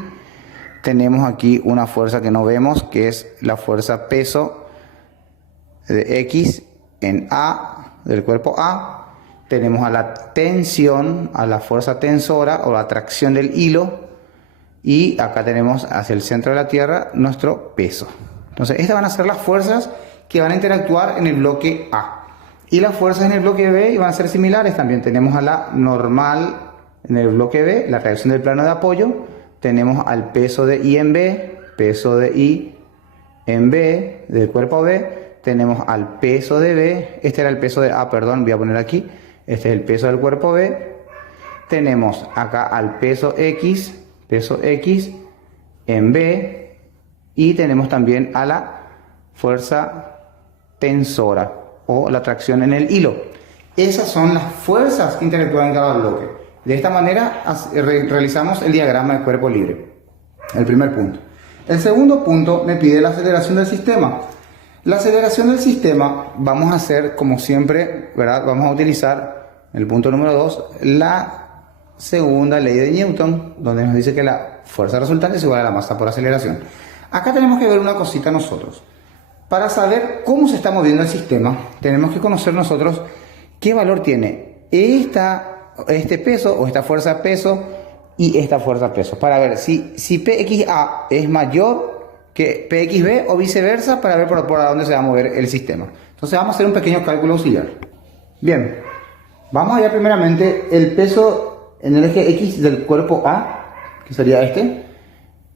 Tenemos aquí una fuerza que no vemos, que es la fuerza peso de X en A, del cuerpo A. Tenemos a la tensión, a la fuerza tensora o la tracción del hilo. Y acá tenemos hacia el centro de la Tierra nuestro peso. Entonces, estas van a ser las fuerzas que van a interactuar en el bloque A. Y las fuerzas en el bloque B van a ser similares. También tenemos a la normal en el bloque B, la reacción del plano de apoyo. Tenemos al peso de I en B, peso de I en B del cuerpo B. Tenemos al peso de B, este era el peso de A, perdón, voy a poner aquí. Este es el peso del cuerpo B. Tenemos acá al peso X en B. Y tenemos también a la fuerza tensora o la tracción en el hilo. Esas son las fuerzas que interactúan en cada bloque. De esta manera realizamos el diagrama de cuerpo libre. El primer punto. El segundo punto me pide la aceleración del sistema. La aceleración del sistema vamos a hacer como siempre, ¿verdad? Vamos a utilizar el punto número 2, la segunda ley de Newton, donde nos dice que la fuerza resultante es igual a la masa por aceleración. Acá tenemos que ver una cosita nosotros. para saber cómo se está moviendo el sistema, tenemos que conocer nosotros qué valor tiene este peso o esta fuerza peso y esta fuerza peso, para ver si PXA es mayor que PXB o viceversa, para ver por dónde se va a mover el sistema. Entonces vamos a hacer un pequeño cálculo auxiliar. Bien, vamos a hallar primeramente el peso en el eje X del cuerpo A, que sería este,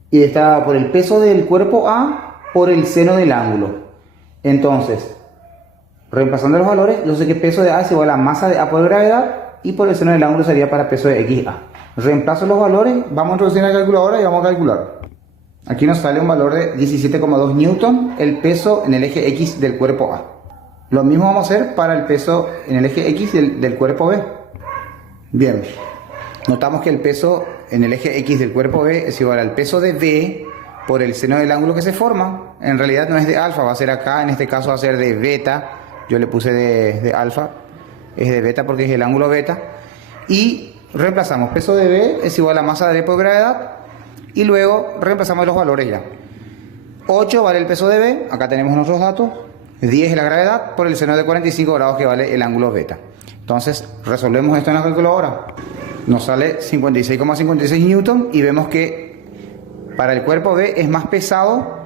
y está por el peso del cuerpo A por el seno del ángulo. Entonces, reemplazando los valores, yo sé que peso de A es igual a masa de A por gravedad, y por el seno del ángulo sería para peso de XA. Reemplazo los valores, vamos a introducir en la calculadora y vamos a calcular. Aquí nos sale un valor de 17,2 newton el peso en el eje X del cuerpo A. Lo mismo vamos a hacer para el peso en el eje X del cuerpo B. Bien, notamos que el peso en el eje X del cuerpo B es igual al peso de B por el seno del ángulo que se forma. En realidad no es de alfa, va a ser acá, en este caso va a ser de beta. Yo le puse de alfa, es de beta porque es el ángulo beta. Y reemplazamos peso de B es igual a masa de B por gravedad. Y luego reemplazamos los valores ya. 8 vale el peso de B, acá tenemos nuestros datos. 10 es la gravedad por el seno de 45 grados que vale el ángulo beta. Entonces resolvemos esto en la calculadora. Nos sale 56,56 newton y vemos que para el cuerpo B es más pesado,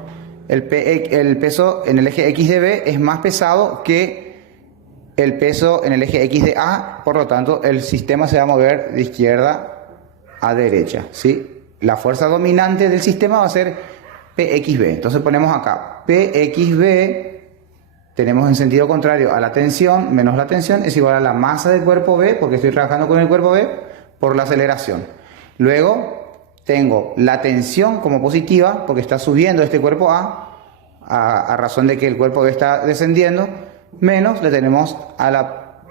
el peso en el eje X de B es más pesado que el peso en el eje X de A, por lo tanto el sistema se va a mover de izquierda a derecha, ¿sí? La fuerza dominante del sistema va a ser PXB. Entonces ponemos acá PXB, tenemos en sentido contrario a la tensión, menos la tensión, es igual a la masa del cuerpo B, porque estoy trabajando con el cuerpo B, por la aceleración. Luego tengo la tensión como positiva, porque está subiendo este cuerpo a razón de que el cuerpo B está descendiendo, menos le tenemos a la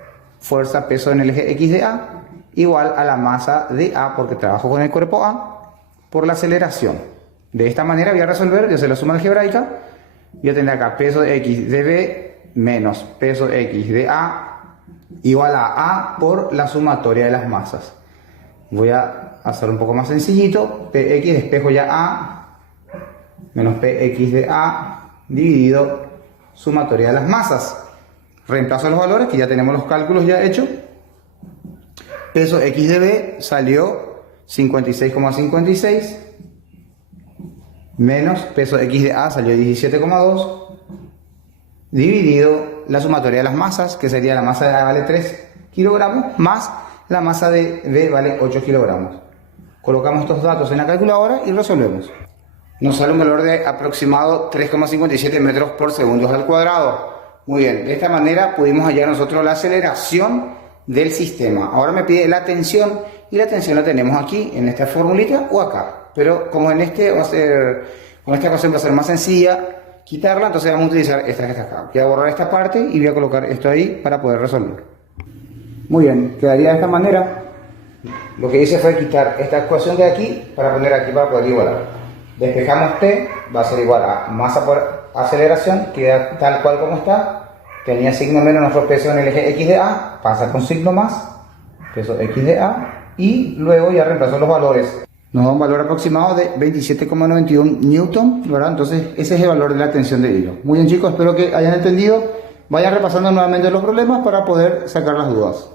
fuerza peso en el eje X de A, igual a la masa de A, porque trabajo con el cuerpo A, por la aceleración. De esta manera voy a resolver, yo sé la suma algebraica, voy a tener acá peso de X de B menos peso X de A igual a A por la sumatoria de las masas. Voy a hacer un poco más sencillito, PX despejo ya A menos PX de A dividido sumatoria de las masas. Reemplazo los valores que ya tenemos los cálculos ya hechos. Peso X de B salió 56,56 menos peso X de A salió 17,2 dividido la sumatoria de las masas, que sería la masa de A vale 3 kilogramos más la masa de B vale 8 kilogramos. Colocamos estos datos en la calculadora y resolvemos. Nos sale un valor de aproximado 3,57 metros por segundo al cuadrado. Muy bien, de esta manera pudimos hallar nosotros la aceleración del sistema. Ahora me pide la tensión, y la tensión la tenemos aquí en esta formulita o acá. Pero como en con esta ecuación va a ser más sencilla quitarla, entonces vamos a utilizar esta que está acá. Voy a borrar esta parte y voy a colocar esto ahí para poder resolver. Muy bien, quedaría de esta manera. Lo que hice fue quitar esta ecuación de aquí para poner aquí para poder igualar. Despejamos T, va a ser igual a masa por aceleración, queda tal cual como está. Tenía signo menos nuestro peso en el eje X de A, pasa con signo más, peso X de A, y luego ya reemplazo los valores. Nos da un valor aproximado de 27,91 newton, ¿verdad? Entonces ese es el valor de la tensión de hilo. Muy bien chicos, espero que hayan entendido. Vayan repasando nuevamente los problemas para poder sacar las dudas.